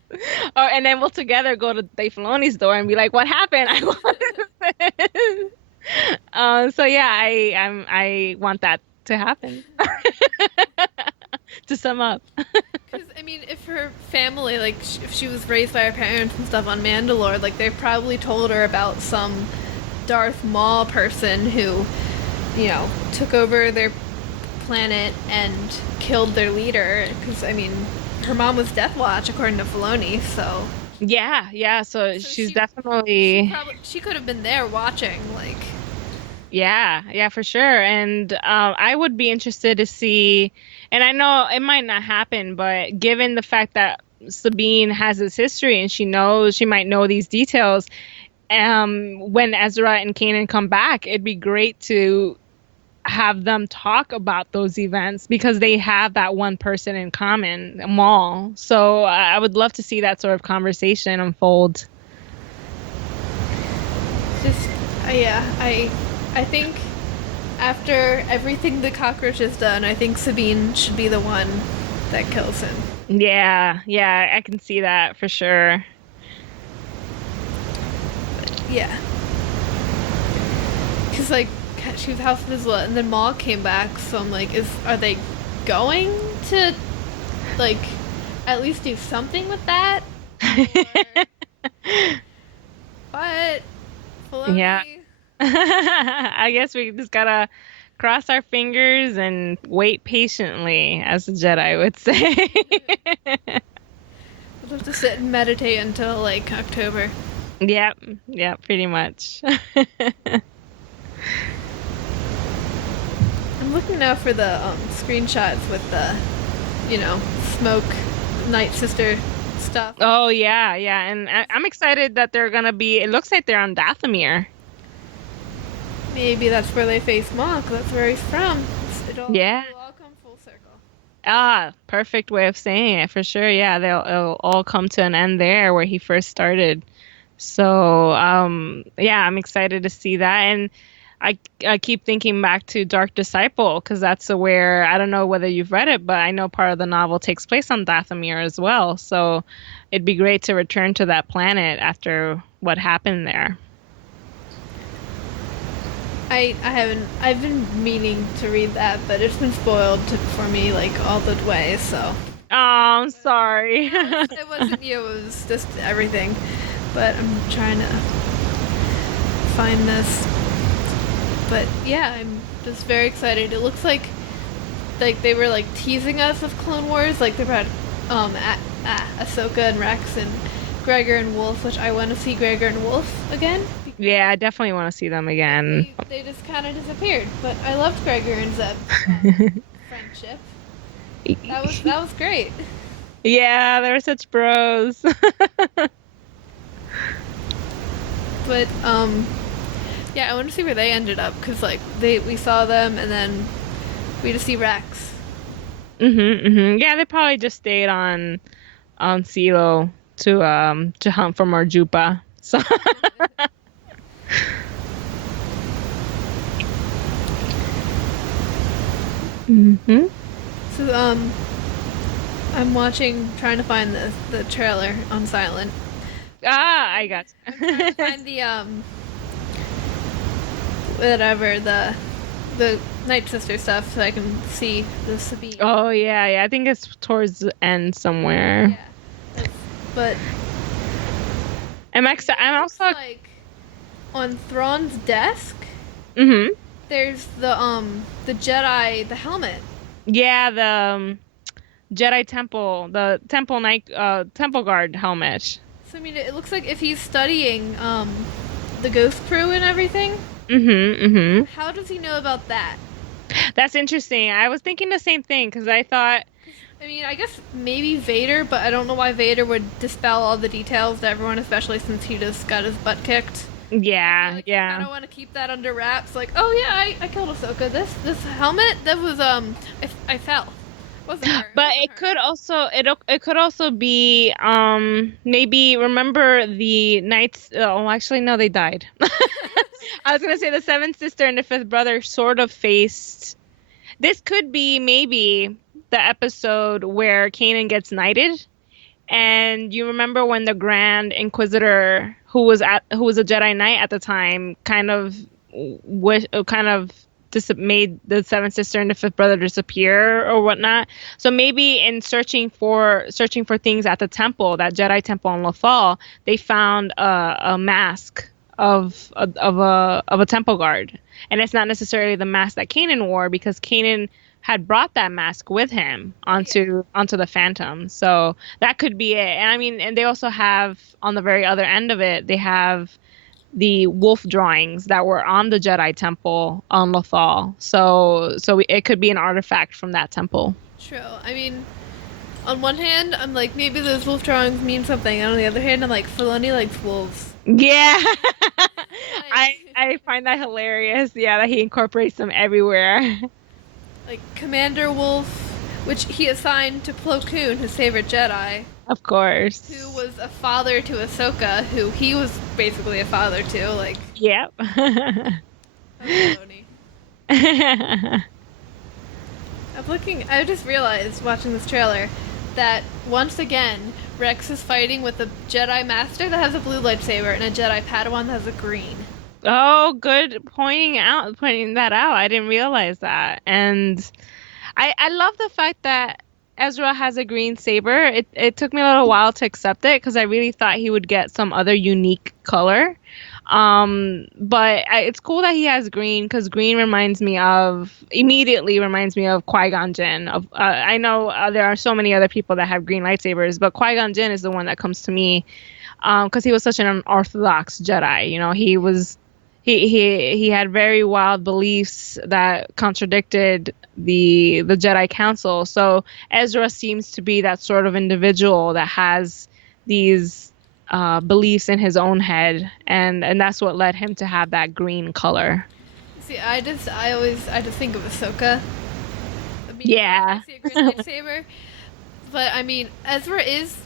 And then we'll together go to Dave Filoni's door and be like, "What happened? I wanted this." So yeah, I want that to happen. To sum up. Because I mean, if her family, like, if she was raised by her parents and stuff on Mandalore, like, they probably told her about some Darth Maul person who, took over their planet and killed their leader. Because I mean, her mom was Death Watch according to Filoni, so. Yeah, yeah. So So she's she definitely. she could have been there watching, like. Yeah, yeah, for sure. And I would be interested to see, and I know it might not happen, but given the fact that Sabine has this history and she might know these details, when Ezra and Kanan come back, it'd be great to have them talk about those events because they have that one person in common, Maul. So I would love to see that sort of conversation unfold. Just, I think after everything the cockroach has done, I think Sabine should be the one that kills him. Yeah, yeah, I can see that for sure. Yeah. Because, like, she was House Vizsla, and then Maul came back, so I'm like, are they going to, like, at least do something with that? But, Yeah. Filoni, I guess we just gotta cross our fingers and wait patiently, as the Jedi would say. we'll have to sit and meditate until, like, October. Yep, yep, pretty much. I'm looking now for the screenshots with the, smoke, Night Sister stuff. Oh yeah, yeah, and I'm excited that they're gonna be. It looks like they're on Dathomir. Maybe that's where they face Maul, 'cause that's where he's from. Yeah. It'll all come full circle. Ah, perfect way of saying it for sure. Yeah, it'll all come to an end there where he first started. So, yeah, I'm excited to see that. And I keep thinking back to Dark Disciple because that's where, I don't know whether you've read it, but I know part of the novel takes place on Dathomir as well. So it'd be great to return to that planet after what happened there. I haven't. I've been meaning to read that, but it's been spoiled for me like all the way. So Oh, I'm sorry. no, it wasn't you. It was just everything. But I'm trying to find this. But yeah, I'm just very excited. It looks like they were like teasing us with Clone Wars. Like they brought Ahsoka and Rex and Gregor and Wolf, which I want to see Gregor and Wolf again. Yeah, I definitely want to see them again. They just kind of disappeared. But I loved Gregor and Zeb's friendship. That was great. Yeah, they were such bros. But yeah, I want to see where they ended up because like we saw them and then we just see Rex. Yeah, they probably just stayed on Silo to hunt for more Jupa. So hmm So I'm trying to find the trailer on silent. I got I'm trying to find the whatever the Night Sister stuff so I can see the Sabine. Oh yeah, I think it's towards the end somewhere. Yeah, but I'm it looks also like on Thrawn's desk hmm there's the Jedi the helmet. yeah, the Jedi Temple, the Temple Night Temple Guard helmet. So I mean, it looks like if he's studying the Ghost Crew and everything, Mm-hmm. how does he know about that? That's interesting. I was thinking the same thing because I thought, I mean, I guess maybe Vader, but I don't know why Vader would dispel all the details to everyone, especially since he just got his butt kicked. I feel yeah, like you yeah. kind of want to keep that under wraps. Like, oh yeah, I killed Ahsoka. This helmet that was I fell. Wasn't her. But Wasn't it her. could also it could also be maybe remember the knights. Oh, actually no, they died. I was gonna say the seventh sister and the fifth brother sort of faced. This could be maybe the episode where Kanan gets knighted. And you remember when the Grand Inquisitor, who was a Jedi Knight at the time, kind of made the seventh sister and the fifth brother disappear or whatnot. So maybe in searching for things at the temple, that Jedi temple in Lothal, they found a mask of a temple guard, and it's not necessarily the mask that Kanan wore because Kanan had brought that mask with him onto the Phantom. So that could be it. And I mean, and they also have on the very other end of it, they have the wolf drawings that were on the Jedi temple on Lothal. So it could be an artifact from that temple. True. I mean, on one hand, I'm like maybe those wolf drawings mean something, and on the other hand, I'm like Filoni likes wolves. Yeah. I Like, I find that hilarious. Yeah, that he incorporates them everywhere. like Commander Wolf, which he assigned to Plo Koon, his favorite Jedi, Of course. who was a father to Ahsoka, who he was basically a father to. Like, Yep. that's Filoni. I just realized watching this trailer that once again Rex is fighting with a Jedi Master that has a blue lightsaber and a Jedi Padawan that has a green. Oh, good pointing that out. I didn't realize that. And I love the fact that Ezra has a green saber. It took me a little while to accept it because I really thought he would get some other unique color. But it's cool that he has green because green immediately reminds me of Qui-Gon Jinn. I know there are so many other people that have green lightsabers, but Qui-Gon Jinn is the one that comes to me because he was such an unorthodox Jedi. You know, he had very wild beliefs that contradicted the Jedi Council. So Ezra seems to be that sort of individual that has these beliefs in his own head, and that's what led him to have that green color. See, I just think of Ahsoka. I mean, Yeah. I see a green lightsaber, but I mean, Ezra is,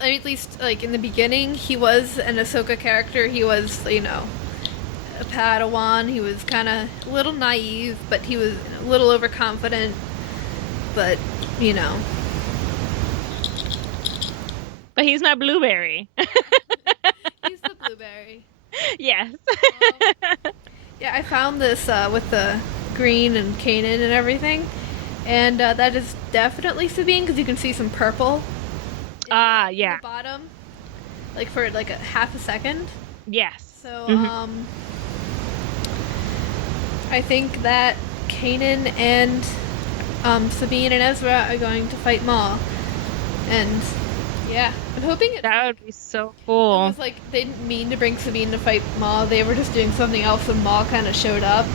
I mean, at least like in the beginning, he was an Ahsoka character. He was, you know, a Padawan. He was kind of a little naive, but he was a little overconfident. But you know, But he's not blueberry. he's the blueberry. Yes. Well, Yeah, I found this with the green and Kanan and everything, and that is definitely Sabine because you can see some purple in the Yeah. bottom, like for like a half a second. Yes. So Hmm. I think that Kanan and Sabine and Ezra are going to fight Maul, and yeah, I'm hoping it's That like would be so it cool. was like they didn't mean to bring Sabine to fight Maul. They were just doing something else, and Maul kind of showed up. So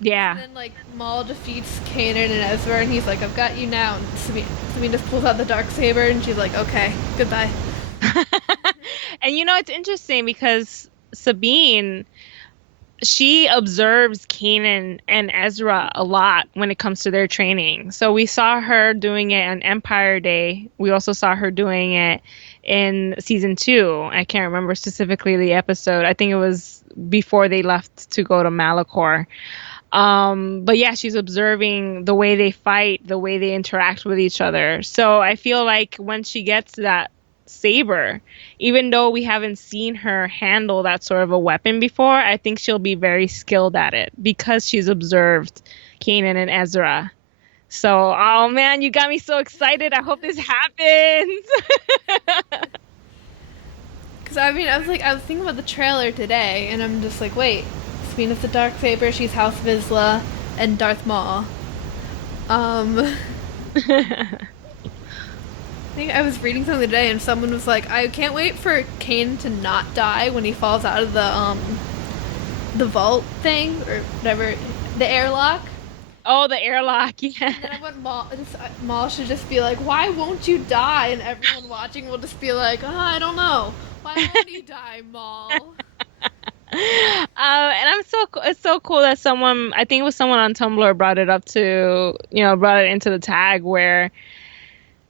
Yeah. then, like, Maul defeats Kanan and Ezra, and he's like, "I've got you now." And Sabine just pulls out the dark saber, and she's like, "Okay, goodbye." And it's interesting because Sabine, she observes Kanan and Ezra a lot when it comes to their training. So we saw her doing it on Empire Day. We also saw her doing it in season 2. I can't remember specifically the episode. I think it was before they left to go to Malachor. But yeah, she's observing the way they fight, the way they interact with each other. So I feel like when she gets that saber, even though we haven't seen her handle that sort of a weapon before, I think she'll be very skilled at it because she's observed Kanan and Ezra. So, oh man, you got me so excited. I hope this happens. Because I mean, I was thinking about the trailer today, and I'm just like, wait, Sabine is the dark saber. She's House Vizsla and Darth Maul. I think I was reading something today, and someone was like, "I can't wait for Kanan to not die when he falls out of the vault thing or whatever, the airlock." Oh, the airlock, yeah. And then I want Maul should just be like, "Why won't you die?" And everyone watching will just be like, "Oh, I don't know. Why won't he die, Maul?" And it's so cool that someone, I think it was someone on Tumblr brought it up to, brought it into the tag where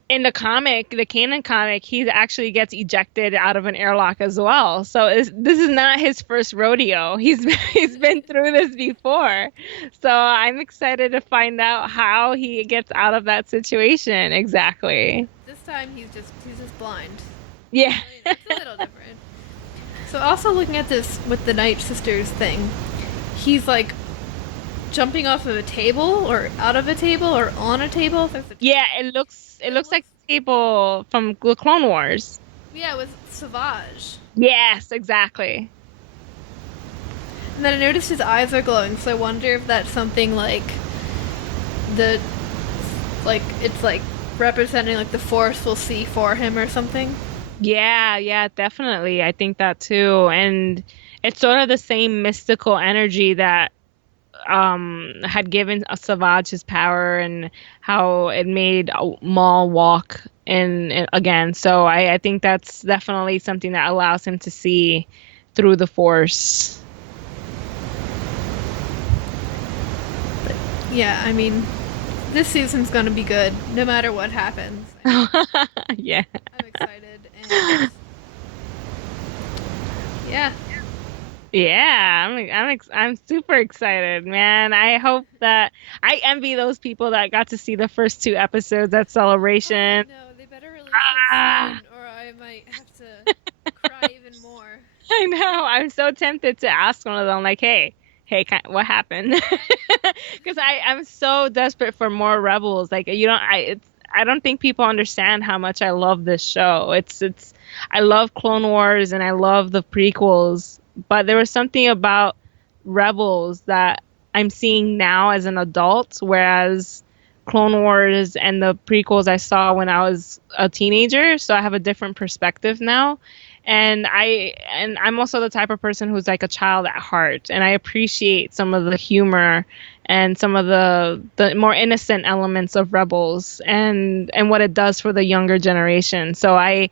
in the comic, the Kanan comic, he actually gets ejected out of an airlock as well. So this is not his first rodeo. He's been through this before. So I'm excited to find out how he gets out of that situation exactly. This time he's just blind. Yeah. It's a little different. So also looking at this with the Night Sisters thing, he's like jumping off of a table or out of a table or on a table. There's a Yeah, it looks like the table from the Clone Wars. Yeah, with Savage. Yes, exactly. And then I noticed his eyes are glowing, so I wonder if that's something like the it's like representing like the Force will see for him or something. Yeah, yeah, definitely. I think that too. And it's sort of the same mystical energy that had given a Savage his power and how it made Maul walk in again. So I think that's definitely something that allows him to see through the Force. But yeah, I mean, this season's gonna be good no matter what happens. Yeah. I'm excited and yeah. Yeah, I'm super excited, man. I hope that I envy those people that got to see the first 2 episodes at Oh, I Celebration. know. They better release Ah, them soon, or I might have to cry even more. I know. I'm so tempted to ask one of them, like, hey, what happened? Because I'm so desperate for more Rebels. Like, I don't think people understand how much I love this show. I love Clone Wars and I love the prequels, but there was something about Rebels that I'm seeing now as an adult, whereas Clone Wars and the prequels I saw when I was a teenager, so I have a different perspective now. And I'm also the type of person who's like a child at heart, and I appreciate some of the humor and some of the more innocent elements of Rebels and what it does for the younger generation. So I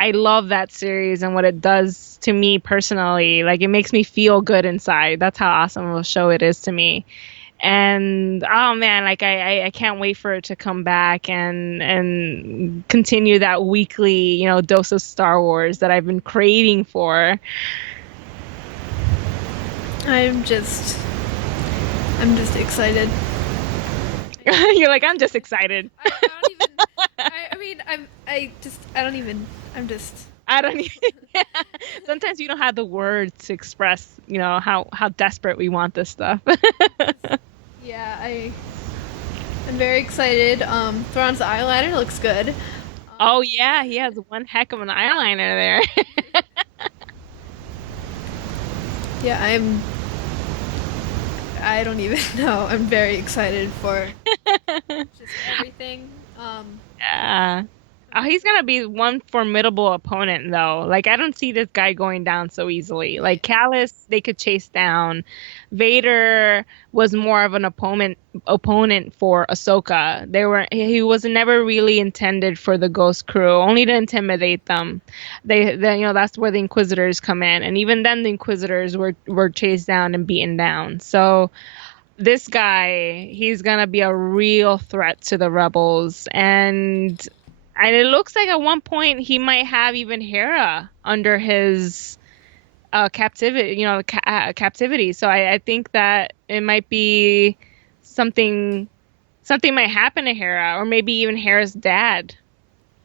love that series and what it does to me personally. Like it makes me feel good inside. That's how awesome of a show it is to me. And oh man, like I can't wait for it to come back and continue that weekly, dose of Star Wars that I've been craving for. I'm just, I'm just excited. You're like, I'm just excited. I don't even. I mean, I don't even. I'm just. I don't even. Sometimes we don't have the words to express, how desperate we want this stuff. Yeah, I'm very excited. Thrawn's eyeliner looks good. Oh yeah, he has one heck of an eyeliner Yeah, I don't even know. I'm very excited for there. just everything. Yeah. I'm Oh, he's excited. gonna be one formidable opponent, though. Like, I don't see this guy going down so easily. Like, Callus, they could chase down. Vader was more of an opponent for Ahsoka. He was never really intended for the Ghost Crew, only to intimidate them. That's where the Inquisitors come in, and even then, the Inquisitors were chased down and beaten down. So this guy, he's gonna be a real threat to the rebels, and it looks like at one point he might have even Hera under his captivity, captivity. So I think that it might be something something might happen to Hera, or maybe even Hera's dad,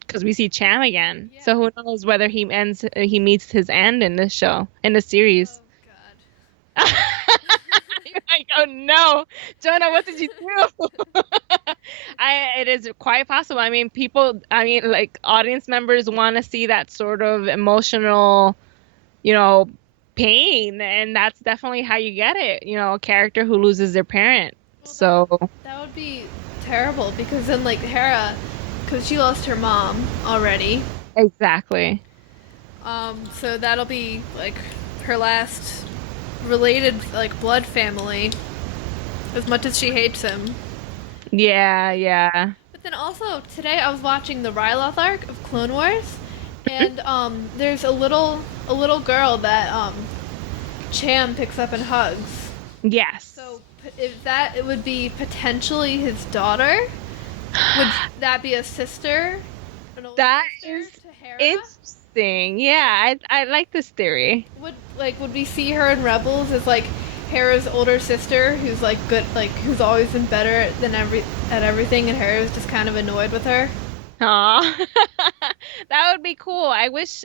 because we see Cham again. Yeah. So who knows whether he meets his end in this show, in the series. Oh God. You're like, oh no, Jonah, what did you do? It is quite possible. I mean, like audience members want to see that sort of emotional, you know, pain, and that's definitely how you get it. A character who loses their parent. Well, So, that would be terrible because then like Hera, because she lost her mom already. exactly. So that'll be like her last related like blood family. As much as she hates him. Yeah, yeah. But then also today I was watching the Ryloth arc of Clone Wars, and there's a little girl that Cham picks up and hugs. Yes. So if that it would be potentially his daughter. Would that be a sister, an older That sister is to Hera? interesting. Yeah, I like this theory. Would we see her in Rebels as like Hera's older sister who's like good, like who's always been better than at everything, and Hera's just kind of annoyed with her? Aw. That would be cool. I wish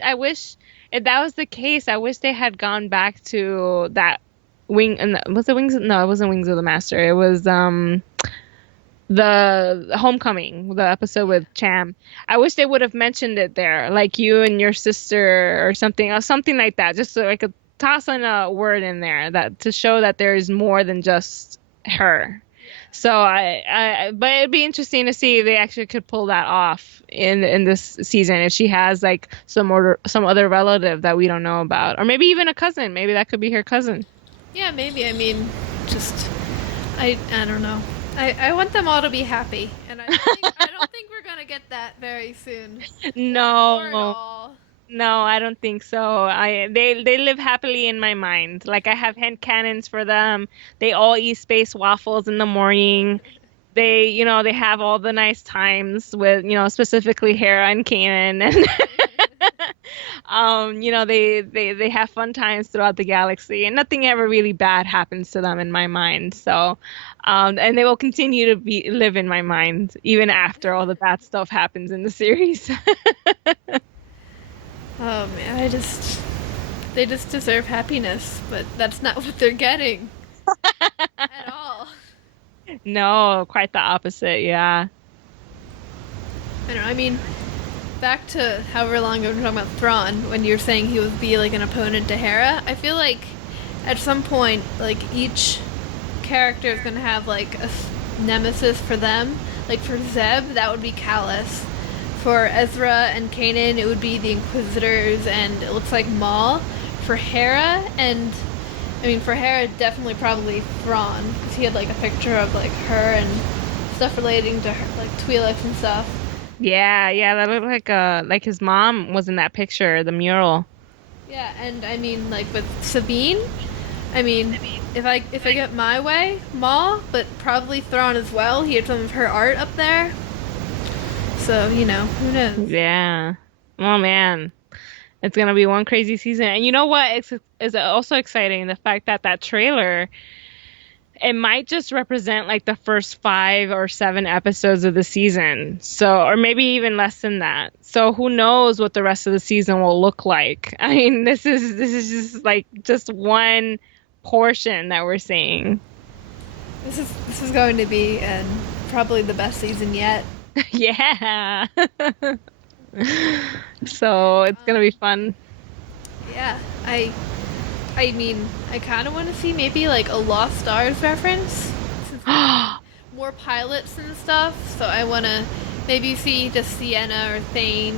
if that was the case, I wish they had gone back to that wing and was it Wings? No, it wasn't Wings of the Master. It was the Homecoming, the episode Yeah. with Cham. I wish they would have mentioned it there, like you and your sister or something like that, just so I could toss in a word in there that to show that there is more than just her. Yeah. So but it'd be interesting to see if they actually could pull that off in this season. If she has like some other relative that we don't know about, or maybe even a cousin. Maybe that could be her cousin. Yeah, maybe. I mean, just I don't know. I want them all to be happy, and I don't think we're gonna get that very soon, or at No, all. no, I don't think so. They live happily in my mind. Like I have hand cannons for them. They all eat space waffles in the morning. They have all the nice times with, specifically Hera and Kanan, and they have fun times throughout the galaxy, and nothing ever really bad happens to them in my mind. So, and they will continue to live in my mind even after all the bad stuff happens in the series. Oh man, they just deserve happiness, but that's not what they're getting at all. No, quite the opposite. Yeah. I don't know. I mean, back to however long we've been talking about Thrawn, when you're saying he would be like an opponent to Hera, I feel like at some point, like each character is gonna have like a nemesis for them. Like for Zeb, that would be Callus. For Ezra and Kanan, it would be the Inquisitors, and it looks like Maul. For Hera, and I mean for Hera, definitely probably Thrawn, because he had like a picture of like her and stuff relating to her, like Twi'lek and stuff. Yeah, yeah, that looked like his mom was in that picture, the mural. Yeah, and I mean, like with Sabine, I mean, if I get my way, Maul, but probably Thrawn as well. He had some of her art up there, so who knows? Yeah. Oh man. It's gonna be one crazy season. And you know what? It's is also exciting the fact that that trailer it might just represent like the first 5 or 7 episodes of the season. So, or maybe even less than that. So who knows what the rest of the season will look like? I mean, this is just like just one portion that we're seeing. This is going to be and probably the best season yet. Yeah. So it's gonna be fun. Yeah, I mean, I kind of want to see maybe like a Lost Stars reference since we have more pilots and stuff. So I want to maybe see just Sienna or Thane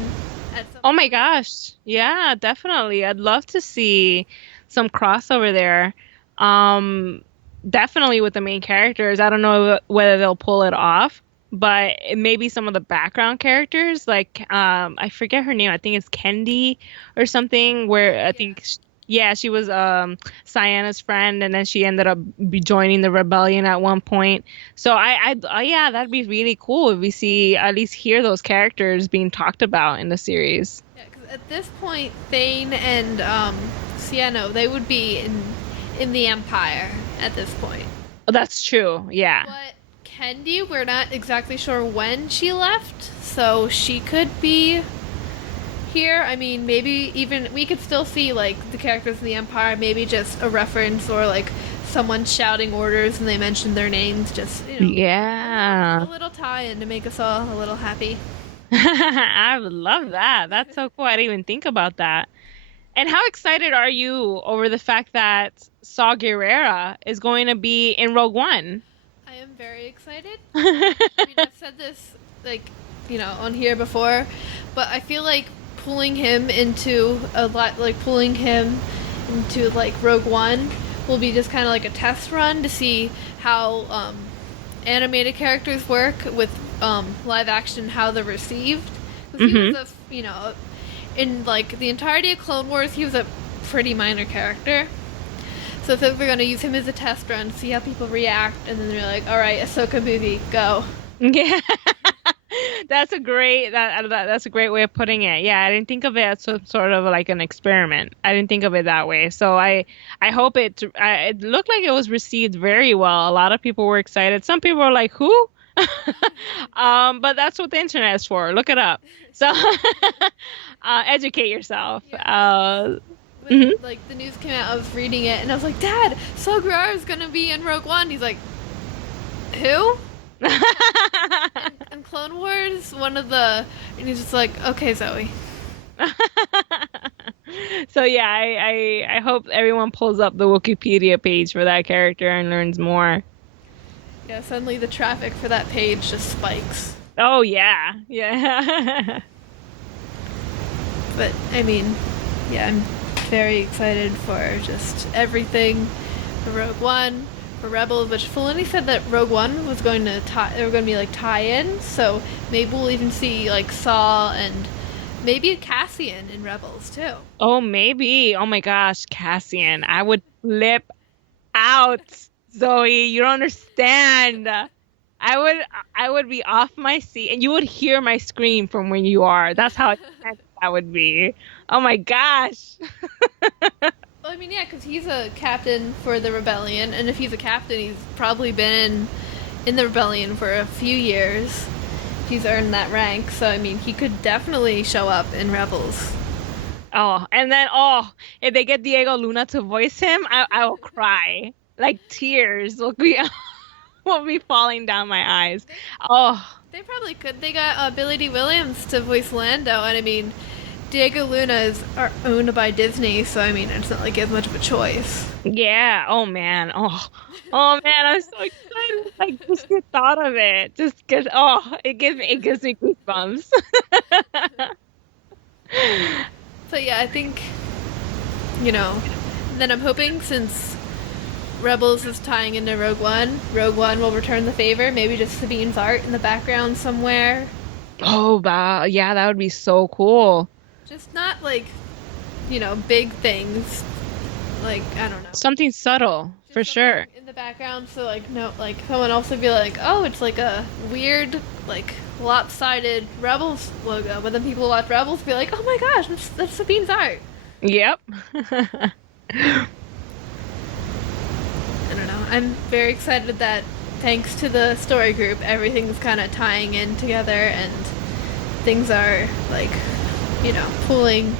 at some Oh my point. gosh. Yeah, definitely. I'd love to see some crossover there. Um, Definitely with the main characters. I don't know whether they'll pull it off, but maybe some of the background characters, like I forget her name. I think it's Kendi or something, where I Yeah. think yeah, she was Cyanna's friend and then she ended up joining the rebellion at one point. So yeah, that'd be really cool if we see at least hear those characters being talked about in the series. Yeah, because at this point, Thane and Sienna, they would be in the Empire at this point. Oh, that's true. Yeah. But Kendi, we're not exactly sure when she left, so she could be here. I mean, maybe even we could still see like the characters in the Empire, maybe just a reference or like someone shouting orders and they mention their names, just a Yeah. little tie-in to make us all a little happy. I would love that. That's so cool. I didn't even think about that. And how excited are you over the fact that Saw Gerrera is going to be in Rogue One? I am very excited. I mean, I've said this like on here before, but I feel like pulling him into like Rogue One will be just kind of like a test run to see how animated characters work with live action, how they're received. Because he Hmm. was in like the entirety of Clone Wars, he was a pretty minor character. So I think we're gonna use him as a test run, see how people react, and then they're like, "All right, Ahsoka movie, go." Yeah. That's a great way of putting it. Yeah, I didn't think of it as sort of like an experiment. I didn't think of it that way. So I hope it looked like it was received very well. A lot of people were excited. Some people were like, "Who?" But that's what the internet is for. Look it up. So educate yourself. Yeah, when Mhm. like the news came out, I was reading it, and I was like, "Dad, Saw Gerrera is gonna be in Rogue One." He's like, "Who?" And Clone Wars, and he's just like, "Okay, Zoe." So yeah, I hope everyone pulls up the Wikipedia page for that character and learns more. Yeah, suddenly the traffic for that page just spikes. Oh yeah, yeah. But I mean, yeah, I'm very excited for just everything for Rogue One, for Rebels, which Filoni said that Rogue One was going to they were going to be like tie-ins, so maybe we'll even see like Saw and maybe Cassian in Rebels too. Oh maybe. Oh my gosh, Cassian, I would flip out. Zoe, you don't understand. I would be off my seat and you would hear my scream from where you are. That's how intense that would be. Oh my gosh. Well, I mean, yeah, because he's a captain for the rebellion, and if he's a captain, he's probably been in the rebellion for a few years. He's earned that rank, so I mean, he could definitely show up in Rebels. Oh, and then if they get Diego Luna to voice him, I will cry. Like tears will be will be falling down my eyes. They, Oh, they probably could. They got Billy D. Williams to voice Lando, and I mean, Diego Luna is owned by Disney, so I mean, it's not like he has much of a choice. yeah. Oh man. Oh man, I'm so excited. Like just the thought of it. Just get it gives me goosebumps. But yeah, I think, then I'm hoping since Rebels is tying into Rogue One will return the favor. Maybe just Sabine's art in the background somewhere. Oh wow. Yeah, that would be so cool. Just not like, big things. Like, I don't know. Something subtle, for Just something sure. in the background so like no like someone else would be like, oh, it's like a weird like lopsided Rebels logo, but then people who watch Rebels be like, oh my gosh, that's Sabine's art. Yep. I don't know. I'm very excited that thanks to the story group, everything's kind of tying in together and things are like, pulling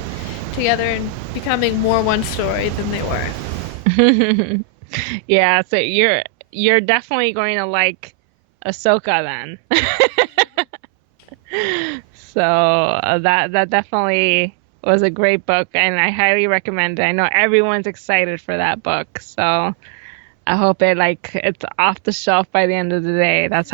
together and becoming more one story than they were. Yeah, so you're definitely going to like Ahsoka then. So that definitely was a great book, and I highly recommend it. I know everyone's excited for that book, so I hope it's off the shelf by the end of the day. That's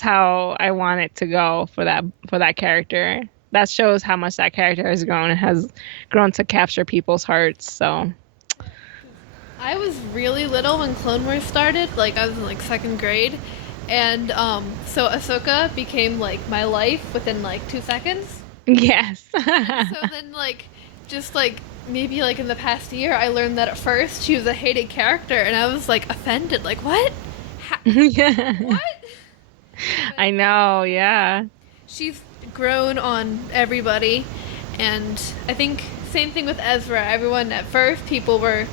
how I want it to go for that character. That shows how much that character has grown and has grown to capture people's hearts. So I was really little when Clone Wars started, like I was in like second grade, and so Ahsoka became like my life within like 2 seconds. yes. So then just like maybe like in the past year, I learned that at first she was a hated character, and I was like offended, like what? Yeah. What? I know, yeah. She's grown on everybody, and I think same thing with Ezra. Everyone at first, people were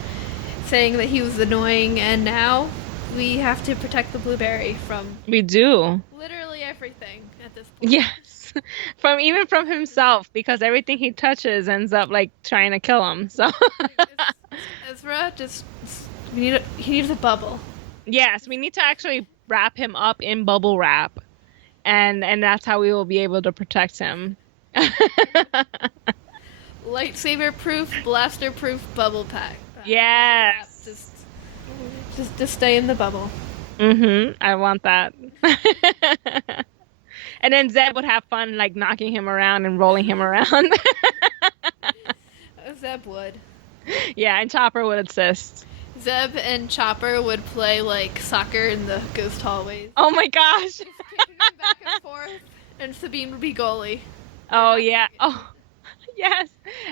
saying that he was annoying, and now we have to protect the blueberry from We do. literally everything at this point. Yes. From himself, because everything he touches ends up like trying to kill him. So Ezra just he needs a bubble. yes, we need to actually wrap him up in bubble wrap. And that's how we will be able to protect him. Lightsaber proof, blaster proof bubble pack. Yes. Just stay in the bubble. I want that. And then Zeb would have fun like knocking him around and rolling him around. Zeb would. Yeah, and Chopper would assist. Zeb and Chopper would play like soccer in the ghost hallways. Oh my gosh. Just kicking them back and forth, and Sabine would be goalie. Oh yeah. Oh yes.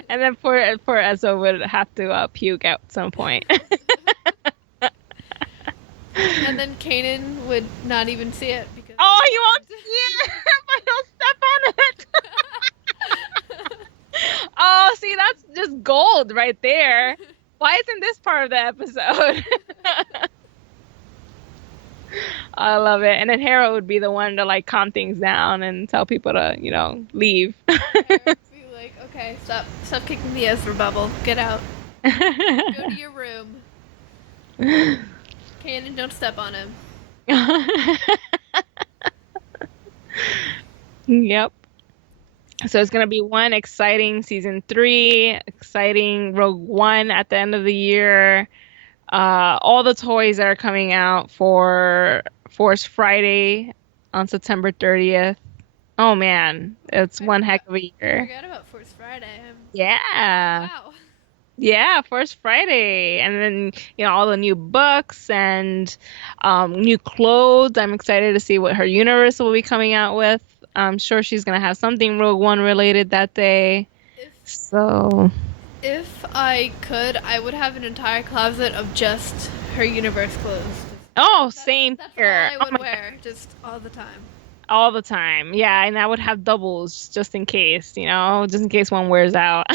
And then poor Ezra would have to puke at some point. And then Kanan would not even see it because. Oh, you won't see it, but he'll step on it. Oh, see, that's just gold right there. Why isn't this part of the episode? I love it. And then Hera would be the one to like calm things down and tell people to, leave. Be like, okay, stop kicking the Ezra bubble. Get out. Go to your room. Kanan, don't step on him. Yep. So it's going to be one exciting season 3, exciting Rogue One at the end of the year. All the toys that are coming out for Force Friday on September 30th. Oh man, it's one heck of a I year. forgot about Force Friday. Yeah. Wow. Yeah, Force Friday. And then, all the new books and new clothes. I'm excited to see what her universe will be coming out with. I'm sure she's going to have something Rogue One related that day. So, If I could, I would have an entire closet of just her universe clothes. oh, same That's here. all I Oh would my wear, just all the time. all the time. Yeah, and I would have doubles just in case, just in case one wears out.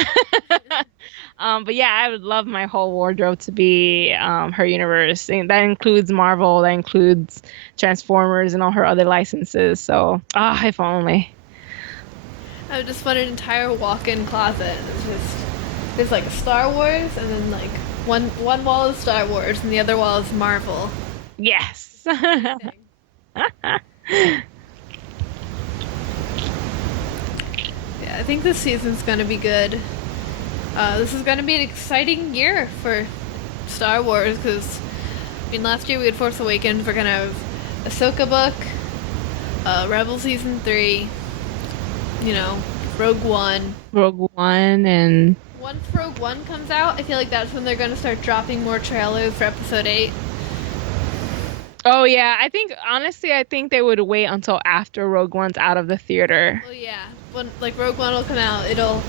But yeah, I would love my whole wardrobe to be her universe. And that includes Marvel, that includes Transformers and all her other licenses. So, if only. I would just want an entire walk-in closet. There's like Star Wars, and then like one wall is Star Wars, and the other wall is Marvel. Yes. Yeah, I think this season's gonna be good. This is gonna be an exciting year for Star Wars because, last year we had Force Awakens. We're gonna have Ahsoka book, Rebel season 3. Rogue One. Rogue One and Once Rogue One comes out, I feel like that's when they're gonna start dropping more trailers for Episode 8. oh yeah, I think they would wait until after Rogue One's out of the theater. Well, yeah, when Rogue One will come out, it'll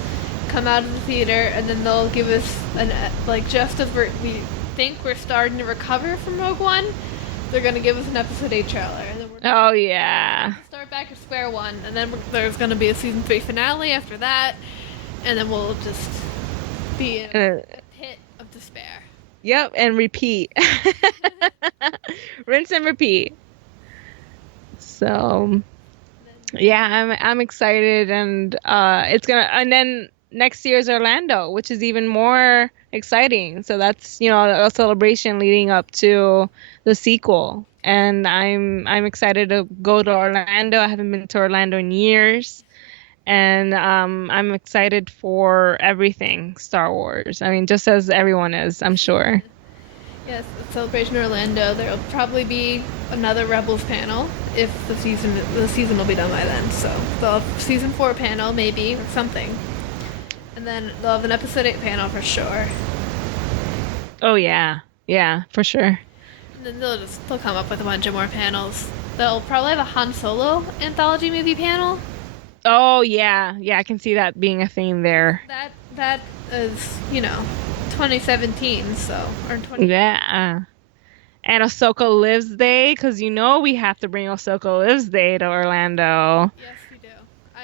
come out of the theater, and then they'll give us just as we think we're starting to recover from Rogue One, they're gonna give us an Episode 8 trailer, and then we're Oh yeah. start back at square one, and then there's gonna be a season 3 finale after that, and then we'll just be in a pit of despair. Yep, and repeat. Rinse and repeat. So, yeah, I'm excited, and it's gonna, and then next year's Orlando, which is even more exciting. So that's, a celebration leading up to the sequel. And I'm excited to go to Orlando. I haven't been to Orlando in years. And I'm excited for everything Star Wars. I mean, just as everyone is, I'm sure. Yes, at Celebration Orlando, there'll probably be another Rebels panel if the season will be done by then. So they'll have season 4 panel maybe or something, and then they'll have an episode 8 panel for sure. Oh yeah, yeah, for sure. And then they'll come up with a bunch of more panels. They'll probably have a Han Solo anthology movie panel. Oh yeah, yeah, I can see that being a theme there. That is 2017, so or 20. Yeah. And Ahsoka Lives Day, because we have to bring Ahsoka Lives Day to Orlando. Yes, we do.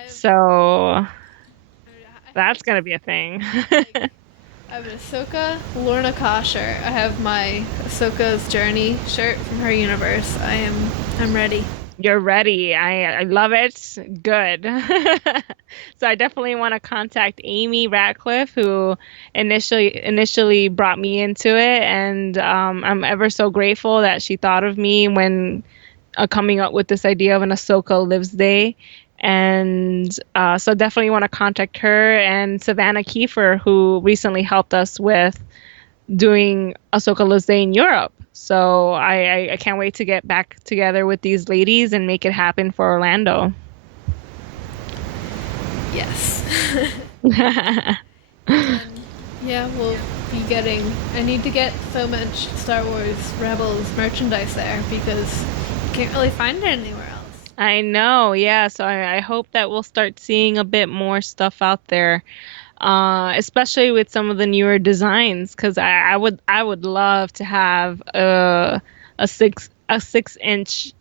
So I that's gonna be a thing. like, I have an Ahsoka Lorna Kosher. I have my Ahsoka's Journey shirt from her universe. I'm ready. You're ready. I love it. Good. So I definitely want to contact Amy Ratcliffe, who initially brought me into it, and I'm ever so grateful that she thought of me when coming up with this idea of an Ahsoka Lives Day. And so definitely want to contact her and Savannah Kiefer, who recently helped us with doing Ahsoka Lives Day in Europe. So I can't wait to get back together with these ladies and make it happen for Orlando. Yes. And yeah, we'll be getting. I need to get so much Star Wars Rebels merchandise there because you can't really find it anywhere else. I know, yeah. So I hope that we'll start seeing a bit more stuff out there, especially with some of the newer designs, because I would love to have a 6-inch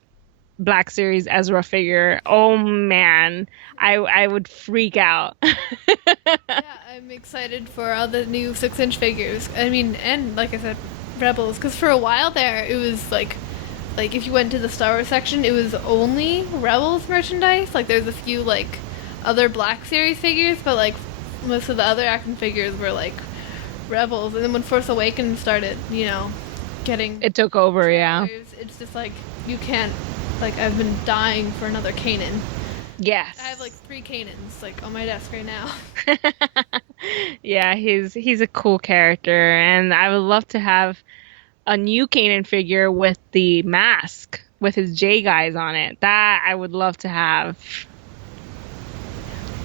Black Series Ezra figure. Oh man, I would freak out. Yeah, I'm excited for all the new 6-inch figures. I mean, and like I said, Rebels, because for a while there, it was like if you went to the Star Wars section, it was only Rebels merchandise. Like there's a few like other Black Series figures, but like most of the other action figures were like Rebels. And then when Force Awakens started, getting It took over, yeah. it's just like you can't. Like I've been dying for another Kanan. Yes. I have like 3 Kanans like on my desk right now. Yeah, he's a cool character, and I would love to have a new Kanan figure with the mask with his J guys on it. That I would love to have.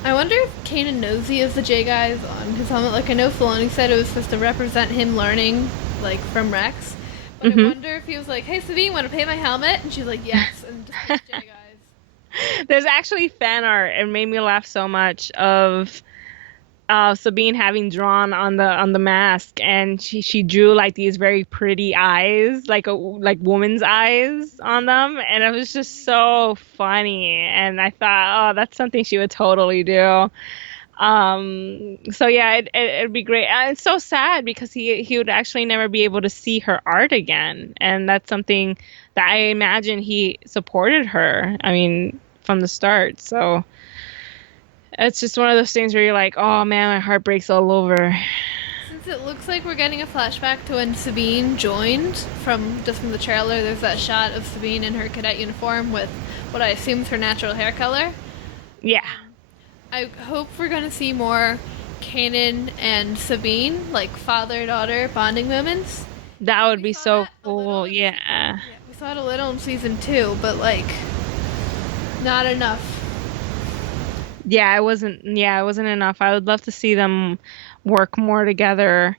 I wonder if Kanan knows he has the J guys on his helmet. Like I know Filoni said it was supposed to represent him learning like from Rex. But I wonder if he was like, "Hey Sabine, want to paint my helmet?" And she's like, "Yes," and just put J guys. There's actually fan art. It made me laugh so much of Sabine having drawn on the mask, and she drew like these very pretty eyes, like woman's eyes on them, and it was just so funny. And I thought, oh, that's something she would totally do. So yeah, it'd be great. And it's so sad because he would actually never be able to see her art again, and that's something that I imagine he supported her. I mean, from the start. So it's just one of those things where you're like, oh man, my heart breaks all over. Since it looks like we're getting a flashback to when Sabine joined from the trailer, there's that shot of Sabine in her cadet uniform with what I assume is her natural hair color. Yeah. I hope we're gonna see more Kanan and Sabine, like father-daughter bonding moments. That would We be saw so that a little cool. in Yeah. Yeah, we saw it a little in season 2, but like not enough. Yeah, it wasn't enough. I would love to see them work more together.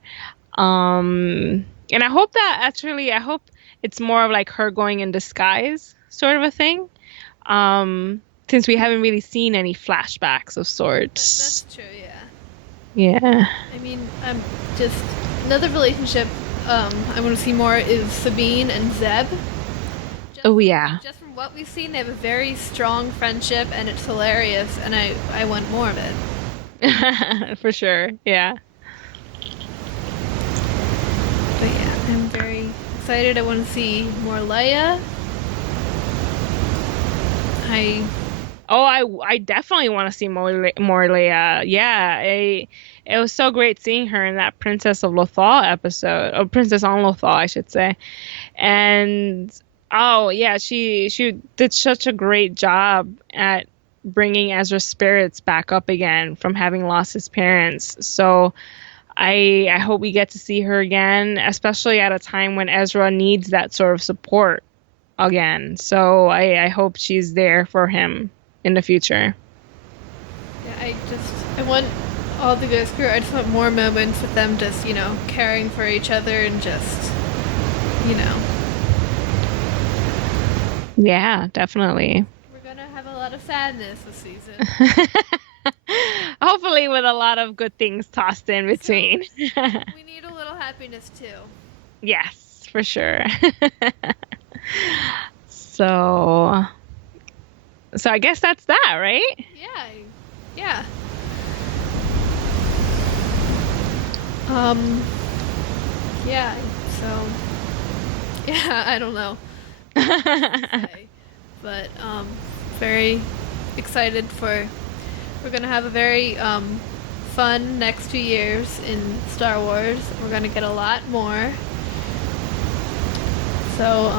And I hope it's more of like her going in disguise sort of a thing. Since we haven't really seen any flashbacks of sorts. That's true, yeah. Yeah. I mean, just another relationship I want to see more is Sabine and Zeb. Oh yeah. Just from what we've seen, they have a very strong friendship, and it's hilarious, and I want more of it. For sure. Yeah. But yeah. excited. I want to see more Leia. I definitely want to see more Leia. Yeah, it was so great seeing her in that Princess of Lothal episode, or Princess on Lothal, I should say. And oh yeah, she did such a great job at bringing Ezra's spirits back up again from having lost his parents. So I hope we get to see her again, especially at a time when Ezra needs that sort of support again. So I hope she's there for him in the future. Yeah, I want all the Ghost Crew. I just want more moments with them just, caring for each other and just, you know. Yeah, definitely. We're gonna have a lot of sadness this season. Hopefully with a lot of good things tossed in between. We need a little happiness too. Yes, for sure. So I guess that's that, right? Yeah, yeah. Yeah, so, yeah, I don't know. But, very excited we're gonna have a very, fun next 2 years in Star Wars. We're gonna get a lot more. So,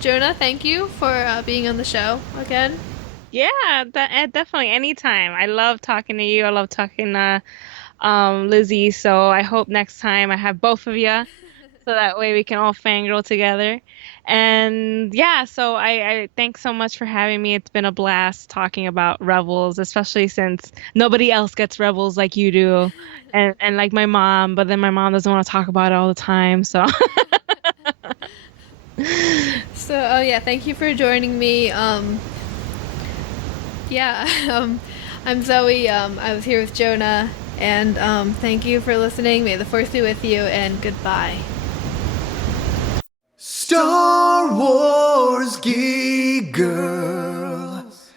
Jonah, thank you for being on the show again. Yeah, definitely anytime. I love talking to you. I love talking to Lizzie. So I hope next time I have both of you, so that way we can all fangirl together. And yeah, so I thanks so much for having me. It's been a blast talking about Rebels, especially since nobody else gets Rebels like you do, and like my mom. But then my mom doesn't want to talk about it all the time. So So, oh yeah, thank you for joining me. Yeah, I'm Zoe. I was here with Jonah, and thank you for listening. May the Force be with you, and goodbye. Star Wars geek girls.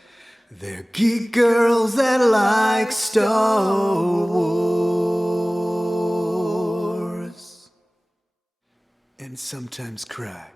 They're geek girls that like Star Wars. And sometimes cry.